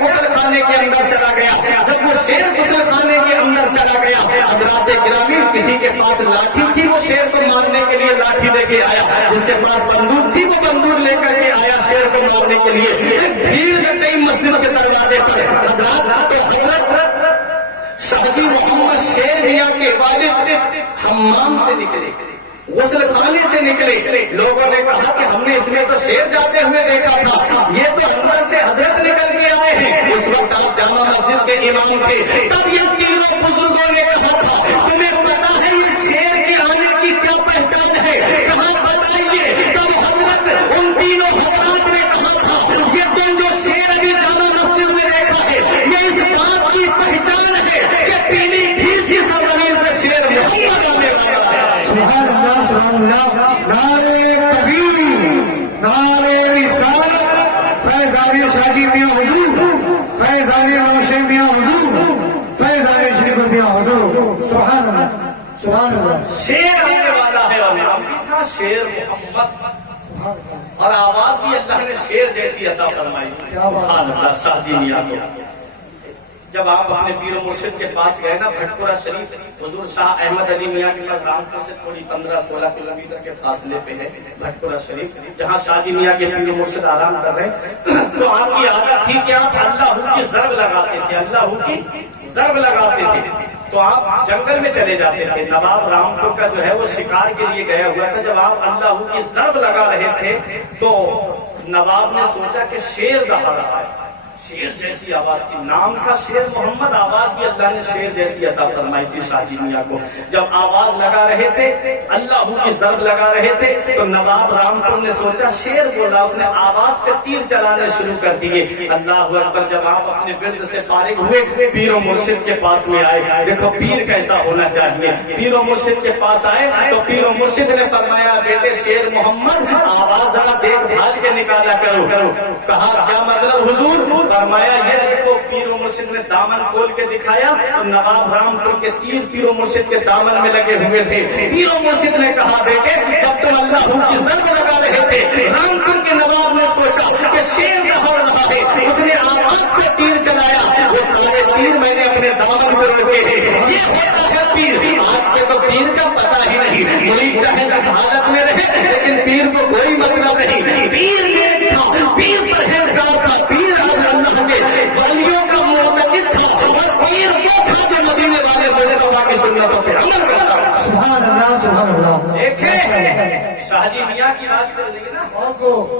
غسل خانے کے اندر چلا گیا. جب وہ شیر غسل خانے کے اندر چلا گیا, حضرات گرامی کسی کے پاس لاٹھی تھی, وہ شیر کو مارنے کے لیے لاٹھی لے کے آیا. جس کے پاس بندوق تھی وہ بندوق لے کر کے آیا شیر کو مارنے کے لیے. ایک بھیڑ لگ گئی مسجد کے دروازے پر. حضرت شاہ جی محمد شیر میاں کے والد حمام سے نکلے, غسل خانے سے نکلے. لوگوں نے کہا کہ ہم نے اس میں تو شیر جاتے ہوئے دیکھا تھا, یہ تو اندر سے حضرت نکل کے آئے ہیں. اس وقت آپ جامع مسجد کے امام تھے. تب یہ تینوں بزرگوں نے کہا تھا تمہیں پتا ہے یہ شیر کے آنے کی کیا پہچان ہے؟ کہا بتائیے. تب حضرت ان تینوں حضرات نے کہا تھا یہ تم جو شیر ابھی جامع مسجد میں دیکھا ہے یہ اس بات کی پہچان ہے کہ پیلی بھیڑ کی سرزمین پہ شیر محمد آنے والا ہے. سبحان اللہ سبحان اللہ. نعرے تکبیر, نعرے رسالت. فیض علی شاہ جی میاں حضور, فیض علی روشن میاں حضور, فیض علی شریف میاں حضور. سبحان اللہ سبحان اللہ. شیر آنے والا ہے اور نام بھی تھا شیر محمد, اور آواز بھی اللہ نے شیر جیسی عطا فرمائی. حضرت شاہ جی میاں کو جب آپ اپنے پیر و مرشد کے پاس گئے نا بھٹپورہ شریف, حضور شاہ احمد علی میاں کے پاس رامپور سے تھوڑی 15-16 کلومیٹر کے فاصلے پہ ہے بھٹپورہ شریف, جہاں شاہ جی میاں کے پیر و مرشد آرام کر رہے ہیں. تو آپ کی عادت تھی کہ آپ اللہ کی ضرب لگاتے تھے, اللہ کی ضرب لگاتے تھے. تو آپ جنگل میں چلے جاتے تھے. نواب رامپور کا جو ہے وہ شکار کے لیے گیا ہوا تھا. جب آپ اللہ کی ضرب لگا رہے تھے تو نواب نے سوچا کہ شیر دہا رہا ہے, شیر جیسی آواز تھی, نام تھا شیر محمد, آواز بھی اللہ نے شیر جیسی عطا فرمائی تھی شاہ جی میاں کو. جب آواز لگا رہے تھے, اللہ کی ضرب لگا رہے تھے, تو نواب رامپور نے سوچا شیر بولا, اس نے آواز پہ تیر چلانے شروع کر دیے. اللہ اکبر. جب آپ اپنے ورد سے فارغ ہوئے پیر و مرشد کے پاس میں آئے. دیکھو پیر کیسا ہونا چاہیے. پیر و مرشد کے پاس آئے تو پیر و مرشد نے فرمایا بیٹے شیر محمد آواز ذرا دیکھ بھال کے نکالا کرو. کہا کیا مطلب حضور؟ فرمایا یہ دیکھو. پیر و مرشد نے دامن کھول کے دکھایا تو نواب رامپور کے تیر پیر و مرشد کے دامن میں لگے ہوئے تھے. پیر و مرشد نے کہا بیٹے جب تم اللہ کی ضرب لگا رہے تھے رامپور کے نواب نے سوچا کہ شیر دہا رہا ہے, اس نے آواز پہ تیر چلایا, وہ سارے تیر میں نے اپنے دامن میں روکے ہیں. یہ ہوتا ہے پیر. آج کے تو پیر کا پتہ ہی نہیں, مرید چاہے جس حالت میں رہے لیکن پیر کو کوئی مطلب نہیں. پیر نیک تھا, پیر پرہیزگار تھا, پیر اللہ کے ولیوں کا معتقد تھا, اور پیر وہ تھا جو مدینے والے مصطفیٰ کی سنتوں پہ عمل کرتا. سبحان اللہ سبحان اللہ. دیکھیں شاہ جی میاں کی بات چل رہی ہے نا,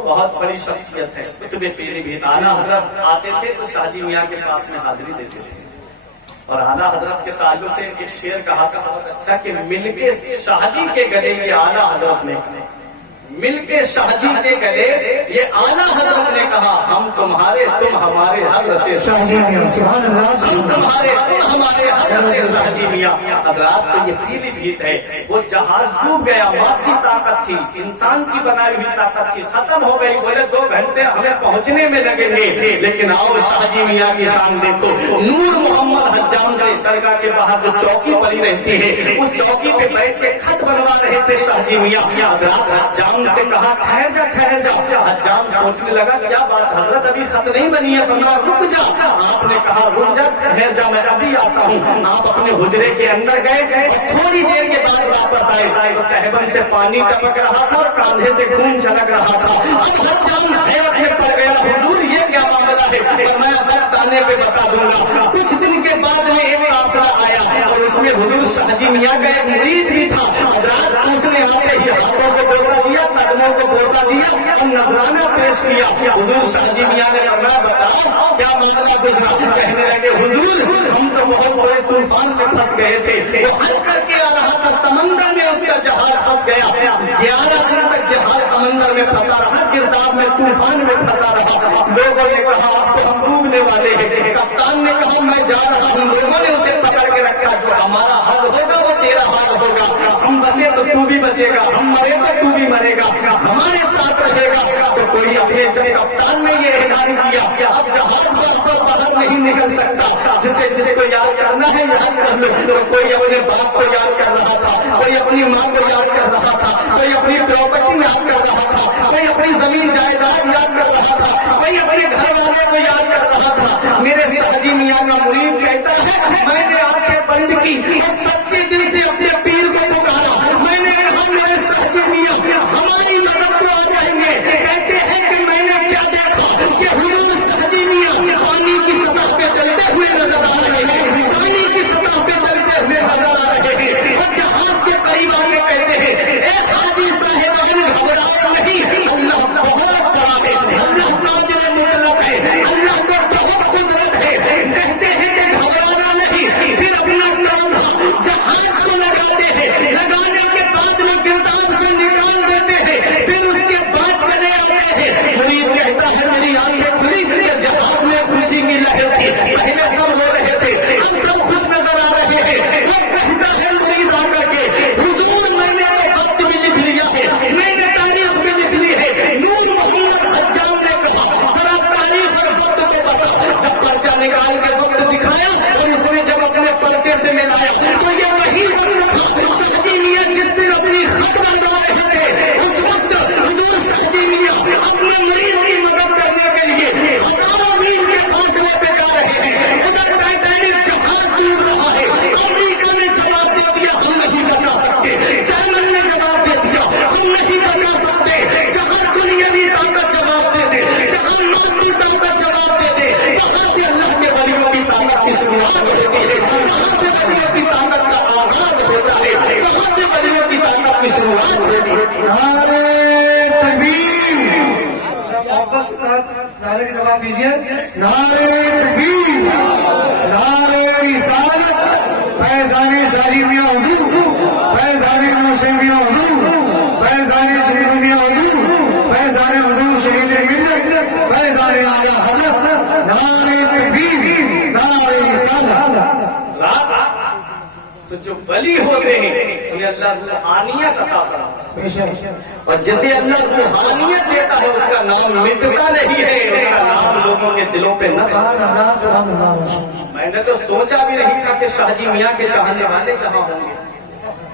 بہت بڑی شخصیت ہے. قطب پیری بھی اعلیٰ حضرت آتے تھے تو شاہ جی میاں کے پاس میں حاضری دیتے تھے. اور اعلیٰ حضرت کے تعلق سے ایک شعر کہا تھا بہت اچھا کہ مل کے شاہ جی کے گلے یہ اعلیٰ حضرت نے, مل کے شاہ جی کے گلے یہ اعلیٰ حضرت نے کہا ہم تمہارے تم ہمارے حضرت شاہ جی میاں. سبحان اللہ ہم سبحان اللہ. تمہارے تم ہمارے حضرت شاہ جی میاں. حضرات تو یہ پیلی بھیت ہے. وہ جہاز ڈوب گیا, مادی طاقت تھی, انسان کی بنائی ہوئی طاقت تھی, ختم ہو گئی. بولے 2 گھنٹے ہمیں پہنچنے میں لگیں گے, لیکن آؤ شاہ جی میاں کی شان دیکھو. نور محمد حجام سے درگاہ کے باہر جو چوکی پڑی رہتی ہے اس چوکی پہ بیٹھ کے خط بنوا رہے تھے شاہ جی میاں. حضرات حجام سے کہا ٹھہر جا ٹھہر جا. حجام سوچنے لگا کیا بات حضرت ابھی خط نہیں بنی ہے. فرمایا رک جا. آپ نے کہا رک جا ٹھہر جا میں ابھی آتا ہوں. آپ اپنے حجرے کے اندر گئے اور تھوڑی دیر کے بعد واپس آئے تو تہبند سے پانی ٹپک رہا تھا اور کاندھے سے خون چھلک رہا تھا. اب حجام حیرت میں پڑ گیا, حضور یہ کیا معاملہ ہے؟ فرمایا وقت آنے پہ بتا دوں گا. کچھ دن کے بعد میں ایک قافلہ آیا اور اس میں حضور شاہ جی میاں کا ایک مرید بھی تھا. حضرات اس نے آتے ہی ہاتھوں کو بوسہ دیا, قدموں کو بوسہ دیا اور نذرانہ پیش کیا. حضور شاہ جی میاں نے فرمایا بتاؤ کیا معاملہ گزرا؟ کہنے لگے حضور ہم تو بہت بڑے طوفان میں پھنس گئے تھے. وہ حج کر کے آ رہا تھا, سمندر میں اس کا جہاز پھنس گیا. 11 دن تک جہاز سمندر میں پھنسا رہا, گرداب میں طوفان میں پھنسا رہا. لوگوں نے کہا اب تو ہم ڈوبنے والے ہیں. کپتان نے کہا میں جا رہا ہوں. لوگوں نے اسے پکڑ کے رکھا, جو ہمارا حال ہوگا وہ تیرا حال ہوگا. ہم بچے تو تو بھی بچے گا, ہم مرے تو تو بھی مرے گا, ہمارے ساتھ رہے گا. تو کوئی اپنے جب کپتان نے یہ اعلان کیا اب جہاز پر باہر نہیں نکل سکتا, جسے جس کو یاد کرنا ہے یاد کر لو. تو کوئی اپنے باپ کو یاد کر رہا تھا, کوئی اپنی ماں کو یاد کر رہا تھا, کوئی اپنی پراپرٹی یاد کر رہا تھا، کوئی اپنی زمین جائیداد یاد کر رہا تھا، کوئی اپنے گھر والے کو یاد کر رہا تھا۔ میرے شاہ جی میاں کا مرید کہتا ہے میں نے آنکھیں بند کی اور سچے دل سے اپنے پیر کو پکارا، میں نے کہا میرے شاہ جی میاں ہماری مدد کو آ جائیں گے۔ کہتے ہیں کہ میں نے کیا دیکھا کہ حضور شاہ جی میاں پانی کی سطح پہ چلتے ہوئے نظر آ رہے ہیں، پانی کی سطح پہ چلتے ہوئے نظر آ رہے ہیں، اور جہاز کے قریب آ کے کہتے ہیں اے حاجی صاحبان گھبراؤ نہیں، اللہ بہت بڑا ہے، اللہ قادر مطلق ہے، اللہ کو بہت قدرت ہے۔ کہتے ہیں کہ گھبرانا نہیں، پھر اپنا کاندھا جہاز کو لگاتے ہیں، لگانے کے بعد میں گرداب سے نکال دیتے ہیں، پھر اس کے بعد چلے آتے ہیں۔ مرید کہتا ہے میری آنکھیں کھلی کہ جہاز میں خوشی کی لہر تھی، پہلے سب رو رہے تھے، ہم سب خوش نظر آ رہے ہیں۔ وہ کہتا ہے مرید آ کر کے حضور میں نے تو خط بھی لکھ لیا ہے، میں نے تاریخ بھی لکھ لی ہے۔ نور محمد حجام نے کہا ذرا تاریخ اور وقت کو بتا۔ جب پرچہ نکال کے وقت دکھایا اور اس نے جب اپنے پرچے سے ملایا تو یہ وہی وقت تھا شاہ جی میاں جس دن اپنی خط بنوا رہے تھے۔ اس وقت حضور شاہ جی میاں اپنے مریض کی مدد کرنے کے لیے ہزاروں میل کے فاصلے پہ جا رہے ہیں۔ ادھر ٹائٹینک جہاز ڈوب رہا ہے، امریکہ نے جواب دے دیا ہم نہیں بچا سکتے، جرمن نے جواب دے دیا ہم نہیں بچا سکتے، جہاں دنیاوی طاقت جواب دے دے، جہاں مادی طاقت جواب دے دے، کہاں سے اللہ کے ولیوں کی طاقت کی شروعات ہوتی ہے، کہاں سے ولیوں کی طاقت کا آغاز ہوتا ہے، کہاں سے ولیوں کی طاقت کی شروعات ہوتی ہے۔ نعرے تکبیر، محبت کے ساتھ نعرے کا جواب دیجیے۔ نعرے تکبیر، نعرے رسالت، فیضان شاہ جی میاں حضور، فیضان نوشین میاں حضور، فیضان جنوب میاں حضور، فیضان حضور شہید ملت، فیضان اعلیٰ حضرت، نعرے تکبیر، نعرے رسالت۔ تو جو ولی ہوتے ہیں انہیں اللہ روحانیت عطا فرماتا ہے، بے شک اور جسے اللہ روحانیت دیتا ہے اس کا نام مٹتا نہیں ہے، اس کا نام لوگوں کے دلوں پہ نقش۔ سبحان اللہ، سبحان اللہ۔ میں نے تو سوچا بھی نہیں تھا کہ شاہ جی میاں کے چاہنے والے کہاں ہوں گے،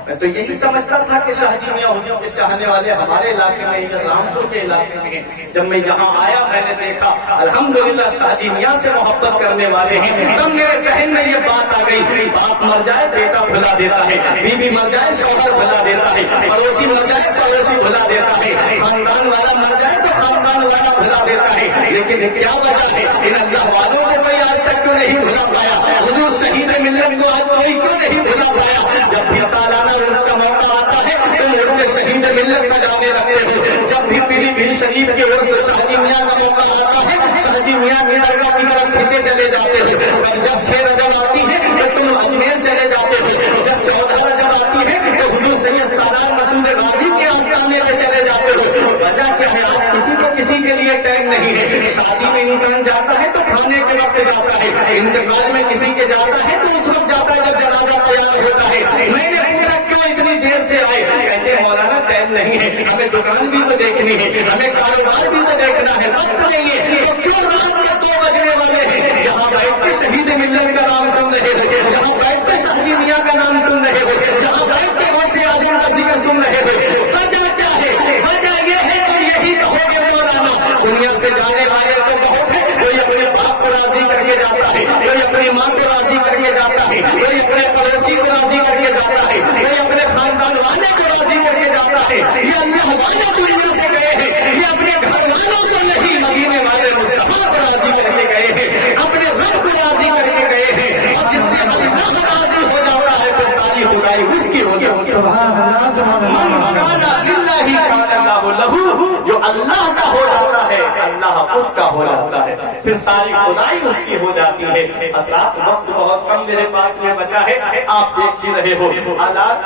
میں تو یہی سمجھتا تھا کہ شاہ جی میاں حضور کے چاہنے والے ہمارے علاقے میں یا رامپور کے علاقے میں ہیں۔ جب میں یہاں آیا میں نے دیکھا الحمدللہ شاہ جی میاں سے محبت کرنے والے ہیں، تب میرے ذہن میں یہ بات آ گئی باپ مر جائے بیٹا بھلا دیتا ہے، بیوی مر جائے شوہر بھلا دیتا ہے، پڑوسی مر جائے پڑوسی بھلا دیتا ہے، خاندان والا مر جائے تو خاندان والا بھلا دیتا ہے، لیکن کیا وجہ ہے ان اللہ والوں کو کوئی آج تک کیوں نہیں بھلا پایا؟ حضور شہید ملت کو آج کوئی کیوں نہیں بھلا پایا؟ جب بھی سالانہ اس کا موقع آتا ہے تم ان سے شہید ملت سجانے لگتے ہو، جب بھی پیلی بھیڑ شریف کی اور سے شاہ جی میاں کا موقع آتا ہے شاہ جی میاں کی درگاہ کی طرف کھینچے چلے جاتے ہو، اور جب 6 رجب آتی ہے تو تم اجمیر چلے جاتے ہو، جب 14 رجب آتی ہے تو حضور سید سالار مسعود غازی کے آستانے پہ چلے جاتے ہو۔ وجہ کیا ہے؟ آج کسی کو کسی کے لیے ٹائم نہیں ہے، شادی میں انسان جاتا ہے تو کھانے کے وقت جاتا ہے، انتقال میں کسی کے جاتا ہے تو اس وقت جاتا ہے جب جنازہ تیار ہوتا ہے۔ میں نے پوچھا کیوں اتنی دیر سے آئے؟ کہتے ہیں مولانا ٹائم نہیں ہے، ہمیں دکان بھی تو دیکھنی ہے، ہمیں کاروبار بھی تو دیکھنا ہے، وقت نہیں ہے، تو کیوں رات کے 2 بجنے والے ہیں یہاں بیٹھ کے شہید ملت کا نام سن رہے ہو، یہاں بیٹھ کے شاہ جی میاں کا نام سن رہے ہو، یہاں بیٹھ کے غوث اعظم کا ذکر سن رہے ہو۔ وجہ کیا ہے؟ وجہ یہ ہے کہ یہی کہو گے مولانا دنیا سے جانے والے تو بہت ہے، کوئی اپنے باپ کو راضی کر کے جاتا ہے، کوئی اپنی ماں کو راضی کر کے جاتا ہے، کوئی اپنے پڑوسی کو راضی کر کے جاتا ہے، کوئی اپنے خاندان والے کو راضی کر کے جاتا ہے۔ یہ اللہ والے دنیا سے گئے ہیں، یہ اپنے گھر والوں کو نہیں مدینے والے مصطفیٰ کو راضی کر کے گئے ہیں، اپنے رب کو راضی کر کے گئے ہیں، اور جس سے اللہ راضی ہو جاتا ہے پھر ساری خدائی اس کی ہو جاتی ہے۔ سبحان اللہ، سبحان من اللہ۔ کان للہ کان اللہ لہ، جو اللہ کا ہو جاتا ہے اللہ اس کا ہو جاتا ہے، پھر ساری خدائی اس کی ہو جاتی ہے۔ حضرات وقت بہت کم میرے پاس میں بچا ہے، آپ دیکھ ہی رہے ہو حالات۔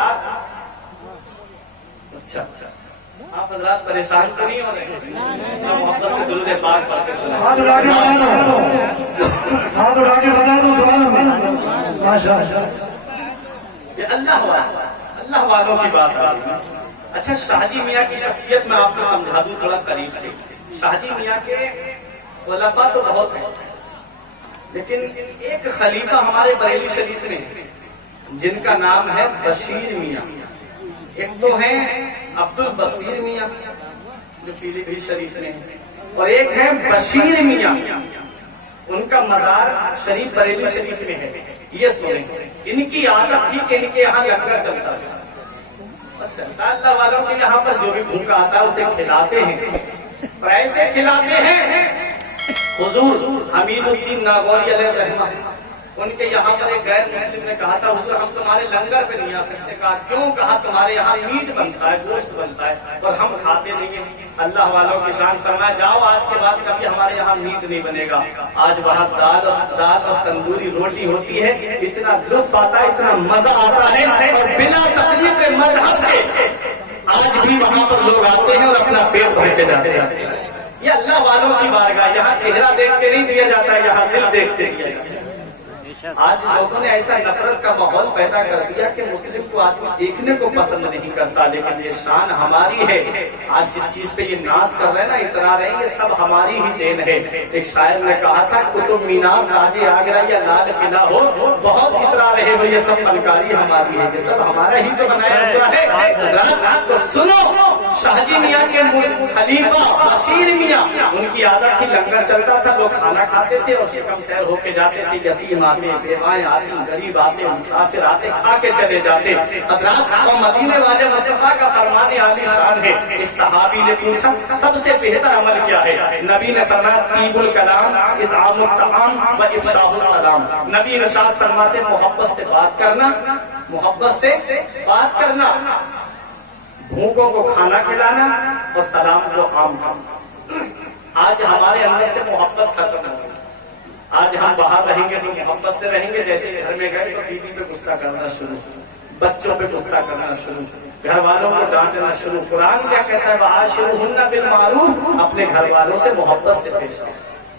اچھا آپ حضرات پریشان تو نہیں ہو رہے؟ محبت سے درود پاک پڑھ کے سنائیں۔ ہاتھ اٹھا کے بتا دو، ہاتھ اٹھا کے بتا دو سبحان اللہ، ماشاء اللہ۔ یہ اللہ والوں کی بات آتی ہے۔ اچھا شاہ جی میاں کی شخصیت میں آپ کو سمجھا دوں تھوڑا قریب سے۔ شاہ جی میاں کے علماء تو بہت ہیں، لیکن ایک خلیفہ ہمارے بریلی شریف میں جن کا نام ہے بشیر میاں، ایک تو ہیں عبد البصیر میاں جو پیلی بھیت شریف میں ہیں، اور ایک ہے بشیر میاں، ان کا مزار شریف بریلی شریف میں ہے. یہ سنیں، ان کی عادت تھی کہ ان کے یہاں لنگر چلتا تھا. چلتا اللہ والوں کے یہاں پر جو بھی بھوکا آتا ہے اسے کھلاتے ہیں، اور ایسے کھلاتے ہیں. حضور حمید الدین ناگوری علیہ الرحمہ، ان کے یہاں پر ایک غیر مسلم نے کہا تھا حضور ہم تمہارے لنگر پہ نہیں آ سکتے. کہا کیوں؟ کہا تمہارے یہاں میٹ بنتا ہے، گوشت بنتا ہے اور ہم کھاتے نہیں ہیں. اللہ والوں کی شان فرمایا جاؤ آج کے بعد کبھی ہمارے یہاں میٹ نہیں بنے گا. آج وہاں دال اور تندوری روٹی ہوتی ہے، اتنا لطف آتا ہے، اتنا مزہ آتا ہے، اور بنا تقریب مذہب کے آج بھی وہاں پر لوگ آتے ہیں اور اپنا پیٹ بھر کے جاتے ہیں. یہ اللہ والوں کی بارگاہ، یہاں چہرہ دیکھ کے نہیں دیا جاتا ہے، یہاں دل دیکھ کے دیا جاتا ہے. آج لوگوں نے ایسا نفرت کا ماحول پیدا کر دیا کہ مسلم کو آدمی دیکھنے کو پسند نہیں کرتا، لیکن یہ شان ہماری ہے. آج جس چیز پہ یہ ناز کر رہے ہیں نا، اترا رہے ہیں، یہ سب ہماری ہی دین ہے. ایک شاعر نے کہا تھا قطب مینار تاج آگرہ یا لال قلعہ ہو، بہت اترا رہے ہو، یہ سب فنکاری ہماری ہے، یہ سب ہمارا ہی تو بنایا ہوا ہے. تو سنو، شاہ جی میاں کے خلیفہ بشیر میاں، ان کی عادت تھی لنگر چلتا تھا، لوگ کھانا کھاتے تھے اور شکم سیر ہو کے جاتے تھے. یتیم آتے، بیوائیں آتی، غریب آتے، مسافر آتے، کھا کے چلے جاتے. حضرات اور مدینے والے مصطفیٰ کا فرمان عالی شان ہے. ایک صحابی نے پوچھا سب سے بہتر عمل کیا ہے؟ نبی نے فرمایا طیب الکلام، اطعام الطعام و افشاء السلام. نبی ارشاد فرماتے محبت سے بات کرنا، محبت سے بات کرنا، بھوکوں کو کھانا کھلانا اور سلام کو عام کرنا. آج ہمارے اندر سے محبت ختم ہو گئی. آج ہم باہر رہیں گے تو محبت سے رہیں گے، جیسے گھر میں گئے تو بیوی پہ غصہ کرنا شروع، بچوں پہ غصہ کرنا شروع، گھر والوں کو ڈانٹنا شروع. قرآن کیا کہتا ہے؟ وَعَاشِرُوهُنَّ بِالْمَعْرُوفِ. اپنے گھر والوں سے محبت سے پیش آؤ،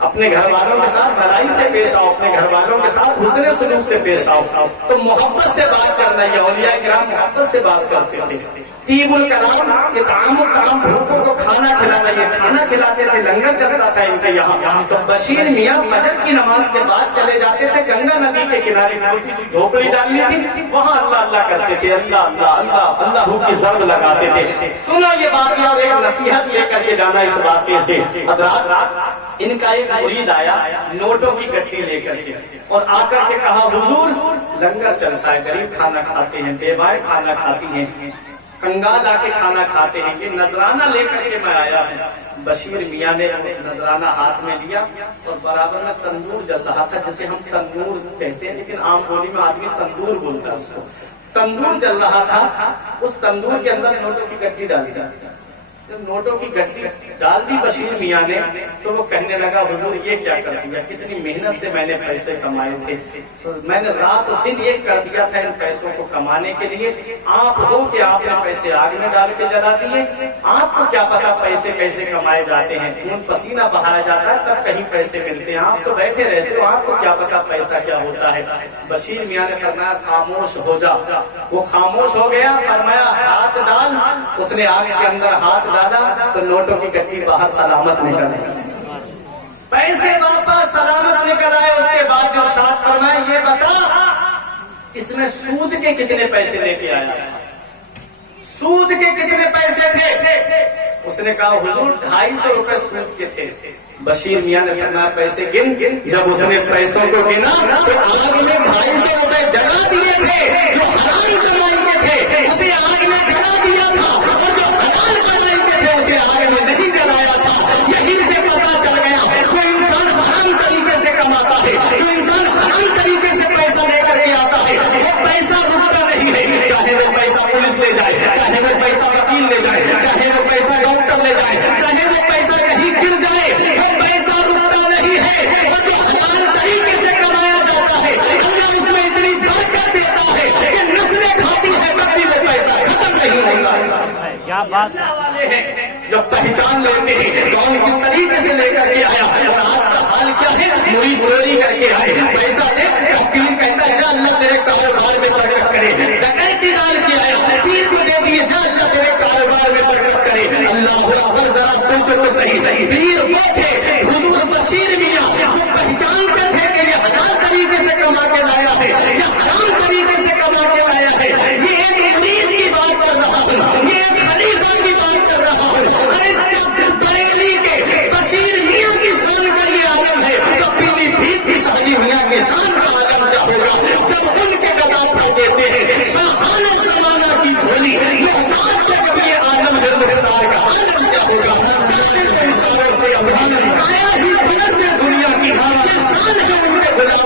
اپنے گھر والوں کے ساتھ بھلائی سے پیش آؤ، اپنے گھر والوں کے ساتھ حسن سلوک سے پیش آؤ. تو محبت سے بات کرنا، یہ اولیاء کرام محبت سے بات کرتے تھے. طیب الکلام، اطعام الطعام، بھوکوں کو کھانا کھلانا، یہ کھانا کھلاتے تھے، لنگر چلتا تھا ان کے یہاں. تو بشیر میاں فجر کی نماز کے بعد چلے جاتے تھے گنگا ندی کے کنارے، چھوٹی سی جھوپڑی ڈالنی تھی، وہاں اللہ اللہ کرتے تھے، اللہ اللہ اللہ اللہ کی ضرب لگاتے تھے. سنو یہ بات، اور ایک نصیحت لے کر کے جانا اس واقعے سے. حضرات ان کا ایک مرید آیا نوٹوں کی گٹی لے کر کے، اور آ کر کے کہا حضور لنگر چلتا ہے، غریب کھانا کھاتے ہیں، بیوائیں کھانا کھاتی ہیں، کنگال آ کے کھانا کھاتے ہیں، کہ نذرانہ لے کر کے میں آیا ہوں. بشیر میاں نے نذرانہ ہاتھ میں لیا اور برابر میں تندور جل رہا تھا، جسے ہم تندور کہتے ہیں لیکن عام بولی میں آدمی تندور بولتا ہے اس کو. تندور جل رہا تھا، اس تندور کے اندر نوٹوں کی گٹی ڈالی جاتی. جب نوٹوں کی گٹی ڈال دی بشیر میاں نے تو وہ کہنے لگا حضور یہ کیا کر دیا؟ کتنی محنت سے میں نے پیسے کمائے تھے، میں نے رات و دن ایک کر دیا تھا ان پیسوں کو کمانے کے لیے. آپ ہو کہ آپ نے پیسے آگ میں ڈال کے جلا دیے، آپ کو کیا پتا پیسے کیسے کمائے جاتے ہیں، خون پسینہ بہایا جاتا ہے تب کہیں پیسے ملتے ہیں، آپ تو بیٹھے رہتے ہو، آپ کو کیا پتا پیسہ کیا ہوتا ہے. بشیر میاں نے فرمایا خاموش ہو جا. وہ خاموش ہو گیا. فرمایا ہاتھ ڈال. اس نے آگ کے اندر ہاتھ ڈالا تو نوٹوں کی گٹی باہر سلامت نکل آئی، پیسے واپس سلامت نکل آئے. اس کے بعد ارشاد فرمایا یہ بتا اس میں سود کے کتنے پیسے لے کے آیا؟ سود کے کتنے پیسے تھے؟ اس نے کہا حضور 250 روپے سود کے تھے. بشیر میاں نے فرمایا پیسے گن. جب اس نے پیسوں کو گنا تو آگ میں 250 روپے جلا دیے تھے جو حرام کمائی کے تھے، اسے آگ میں جلا دیا تھا، اور جو حلال کمائی کے تھے اسے آگ میں نہیں جلایا تھا. یہیں سے پتا چل گیا جو انسان حرام طریقے سے کماتا ہے، جو انسان حرام طریقے سے پیسہ لے کر کے آتا ہے، وہ پیسہ رکتا نہیں ہے. چاہے وہ پیسہ پولیس لے جائے، چاہے وہ پیسہ وکیل لے جائے، چاہے وہ پیسہ ڈاکٹر لے جائے، چاہے وہ پیسہ کہیں گر جائے، وہ پیسہ رکتا نہیں ہے. اور جو حلال طریقے سے کمایا جاتا ہے اللہ اس میں اتنی برکت دیتا ہے کہ نسلیں کھاتی ہے تب بھی وہ پیسہ ختم نہیں ہوگا. کیا بات والے ہیں جب پہچان لیتے ہیں کون کس طریقے سے لے کر کے آیا. اور آج کا حال کیا ہے؟ مرید چوری کر کے آئے، پیسہ دے، پیر کہتا ہے جا اللہ تیرے کاروبار میں برکت کرے. ڈکیتی ڈال کے آیا، پیر کو دے دیے جا اللہ تیرے کاروبار میں برکت کرے. اللہ اکبر، ذرا سوچو تو صحیح. پیر وہ تھے حضور بشیر میاں جو پہچانتے تھے کہ یہ حلال طریقے سے کما کے لایا ہے یا حرام طریقے سے کما کے لایا ہے. یہ ایک مرید کی بات کر رہا ہوں، یہ ایک خلیفہ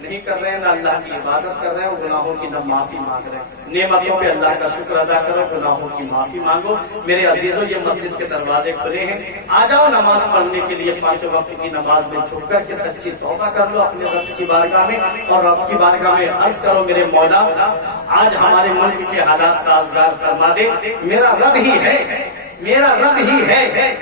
نہیں کر رہے ہیں، نہ اللہ کی عبادت کر رہے ہیں، گناہوں کی نہ معافی مانگ رہے ہیں۔ نعمتوں پہ اللہ کا شکر ادا کرو، گناہوں کی معافی مانگو۔ میرے عزیزوں، یہ مسجد کے دروازے کھلے ہیں، آ جاؤ نماز پڑھنے کے لیے۔ پانچوں وقت کی نماز میں چھپ کر کے سچی توبہ کر لو اپنے رب کی بارگاہ میں، اور رب کی بارگاہ میں عرض کرو میرے مولا آج ہمارے ملک کے حالات سازگار فرما دے۔ میرا رب ہی ہے، میرا رب ہی ہے۔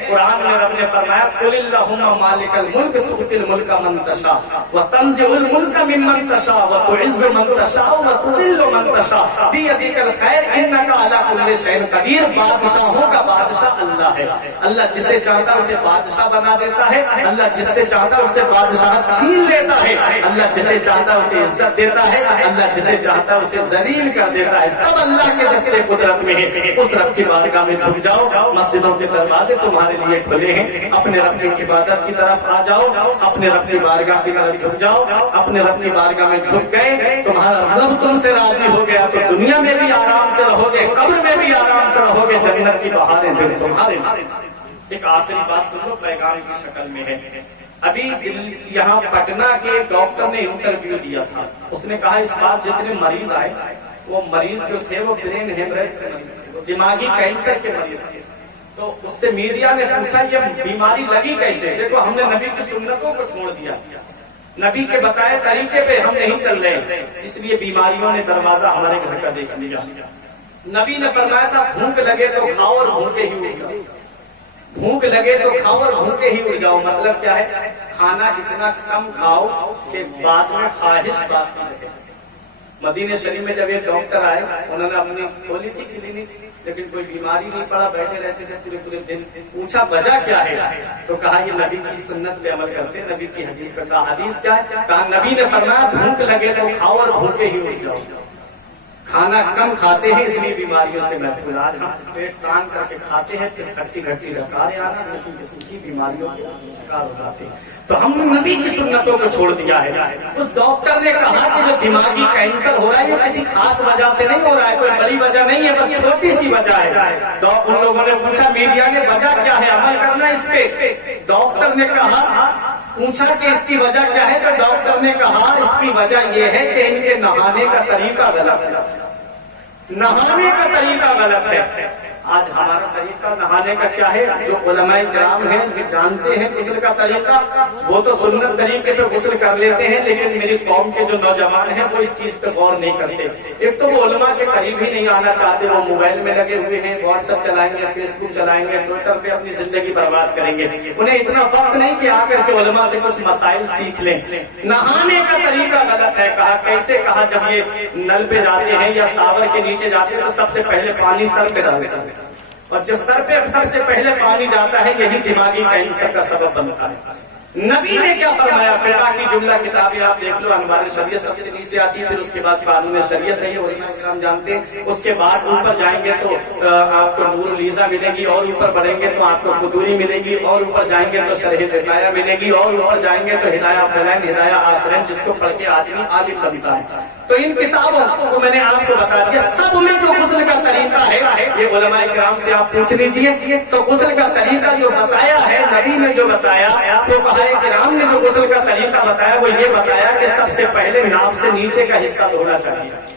قرآن میں رب نے فرمایا قل اللہم مالک الملک تؤتی الملک من تشاء وتنزع الملک ممن تشاء وتعز من تشاء وتذل من تشاء بیدک الخیر انک علی کل شیء قدیر۔ بادشاہوں کا بادشاہ اللہ ہے۔ اللہ جسے چاہتا ہے اسے بادشاہ بنا دیتا ہے، اللہ جس سے چاہتا ہے اسے بادشاہ چھین لیتا ہے، اللہ جسے چاہتا ہے اسے عزت دیتا ہے، اللہ جسے چاہتا ہے اسے ذلیل کر دیتا ہے۔ سب اللہ کے دستے قدرت میں ہے۔ اس رب کی بارگاہ میں جھک جاؤ، مسجدوں کے دروازے تمہارے لیے کھلے ہیں۔ اپنے رب کی عبادت کی طرف آ جاؤ، اپنے رب کی بارگاہ کی طرف جھک جاؤ۔ اپنے رب کی بارگاہ میں جھک گئے، تمہارا رب تم سے راضی ہو گیا تو دنیا میں بھی آرام سے رہو گے، قبر میں بھی آرام سے رہو گے، جنت کی بہاریں دل تمہارے۔ ایک آخری بات سن لو، پیغام کی شکل میں ہے۔ ابھی یہاں پٹنہ کے ڈاکٹر نے انٹرویو دیا تھا، اس نے کہا اس بار جتنے مریض آئے وہ مریض جو تھے وہ برین ہیمریج کے مریض تھے، دماغی کینسر کے مریض تھے۔ تو اس سے میڈیا نے پوچھا یہ بیماری لگی کیسے؟ دیکھو ہم نے نبی کی سنتوں کو چھوڑ دیا، نبی کے بتائے طریقے پہ ہم نہیں چل رہے، اس لیے بیماریوں نے دروازہ ہمارے گھر کا دیکھ لیا۔ نبی نے فرمایا تھا بھوک لگے تو کھاؤ اور بھوکے ہی اٹھ جاؤ، بھوک لگے تو کھاؤ اور بھوکے ہی اٹھ جاؤ۔ مطلب کیا ہے؟ کھانا اتنا کم کھاؤ کہ بعد میں خواہش باقی رہے۔ مدینہ شریف میں جب ایک ڈاکٹر آئے، انہوں نے اپنی کھولی تھی کلینک، لیکن کوئی بیماری نہیں پڑا، بیٹھے رہتے تھے پورے پورے دن۔ پوچھا وجہ کیا ہے؟ تو کہا یہ نبی کی سنت پہ عمل کرتے ہیں، نبی کی حدیث پہ۔ کہا حدیث کیا ہے؟ کہا نبی نے فرمایا بھوک لگے تو کھاؤ اور بھوکے ہی اٹھ جاؤ۔ کھانا کم کھاتے ہیں اس لیے بیماریوں سے محفوظ۔ آج ہم پیٹ تان کر کے کھاتے ہیں، پھر کھٹی کھٹی ڈکاریں آنا، قسم قسم کی بیماریوں کے شکار ہو جاتے ہیں۔ تو ہم نے نبی کی سنتوں کو چھوڑ دیا ہے۔ اس ڈاکٹر نے کہا کہ جو دماغی کینسر ہو رہا ہے یہ کسی خاص وجہ سے نہیں ہو رہا ہے، کوئی بڑی وجہ نہیں ہے، بس چھوٹی سی وجہ ہے۔ ان لوگوں نے پوچھا میڈیا نے وجہ کیا ہے، عمل کرنا اس پہ۔ ڈاکٹر نے کہا، پوچھا کہ اس کی وجہ کیا ہے، تو ڈاکٹر نے کہا اس کی وجہ یہ ہے کہ ان کے نہانے کا طریقہ غلط ہے، نہانے کا طریقہ غلط ہے۔ آج ہمارا طریقہ نہانے کا کیا ہے؟ جو علماء کرام ہیں جو جانتے ہیں غسل کا طریقہ، وہ تو سنت طریقے پہ غسل کر لیتے ہیں، لیکن میری قوم کے جو نوجوان ہیں وہ اس چیز پہ غور نہیں کرتے۔ ایک تو وہ علماء کے قریب ہی نہیں آنا چاہتے، وہ موبائل میں لگے ہوئے ہیں، واٹس ایپ چلائیں گے، فیس بک چلائیں گے، ٹویٹر پہ اپنی زندگی برباد کریں گے۔ انہیں اتنا وقت نہیں کہ آ کر کے علماء سے کچھ مسائل سیکھ لیں۔ نہانے کا طریقہ غلط ہے۔ کہا کیسے؟ کہا جب یہ نل پہ جاتے ہیں یا شاور کے نیچے جاتے ہیں تو سب سے پہلے پانی سر پہ ڈالتے ہیں، اور جو سر پہ سب سے پہلے پانی جاتا ہے یہی دماغی کینسر کا سبب بنتا ہے۔ نبی نے کیا فرمایا؟ فقہ کی جملہ کتابیں آپ دیکھ لو، انوار شریعت سب سے نیچے آتی ہے، پھر اس کے بعد قانون شریعت ہے، یہ علماء کرام جانتے ہیں۔ اس کے بعد اوپر جائیں گے تو آپ کو نور لیزا ملے گی، اور اوپر بڑھیں گے تو آپ کو قدوری ملے گی، اور اوپر جائیں گے تو شرح رقایہ ملے گی، اور اوپر جائیں گے تو ہدایہ فلین ہدایہ آخرین، جس کو پڑھ کے آدمی عالم بنتا ہے۔ تو ان کتابوں کو میں نے آپ کو بتا دیا، سب میں جو غسل کا طریقہ ہے یہ علماء کرام سے آپ پوچھ لیجئے۔ تو غسل کا طریقہ جو بتایا ہے نبی نے، جو بتایا، فقہاء کرام نے جو غسل کا طریقہ بتایا وہ یہ بتایا کہ سب سے پہلے ناف سے نیچے کا حصہ دھونا چاہیے،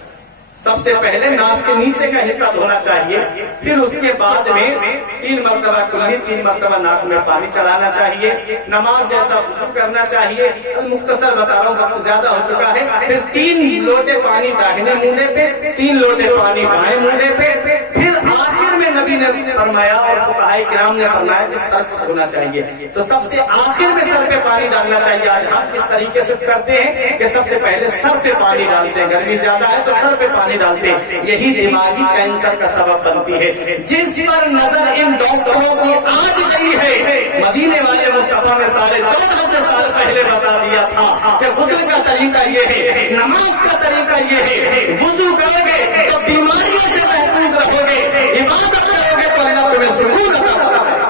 سب سے پہلے ناف کے نیچے کا حصہ دھونا چاہیے، پھر اس کے بعد میں 3 مرتبہ کلی 3 مرتبہ ناک میں پانی چڑھانا چاہیے، نماز جیسا وضو کرنا چاہیے۔ مختصر بتا رہا ہوں، وقت زیادہ ہو چکا ہے۔ پھر 3 لوٹے پانی داہنے منڈے پہ، 3 لوٹے پانی بائیں منڈے پہ، پھر آخر میں نبی نے فرمایا اور فقہاء کرام نے فرمایا کہ سر کو دھونا چاہیے۔ تو سب سے آخر میں سر پہ پانی ڈالنا چاہیے۔ آج ہم کس طریقے سے کرتے ہیں کہ سب سے پہلے سر پہ پانی ڈالتے ہیں، گرمی زیادہ ہے تو سر پہ پانی ڈالتے ہیں، یہی دماغی کینسر کا سبب بنتی ہے۔ جس پر نظر ان ڈاکٹروں کی آج گئی ہے، مدینے والے مصطفیٰ نے 1450 سال پہلے بتا دیا تھا کہ غسل کا طریقہ یہ ہے، نماز کا طریقہ یہ ہے، وضو کرو گے تو بیماریوں سے محفوظ رہو گے، عبادت کرو گے تو اللہ تمہیں سکون عطا کرے گا۔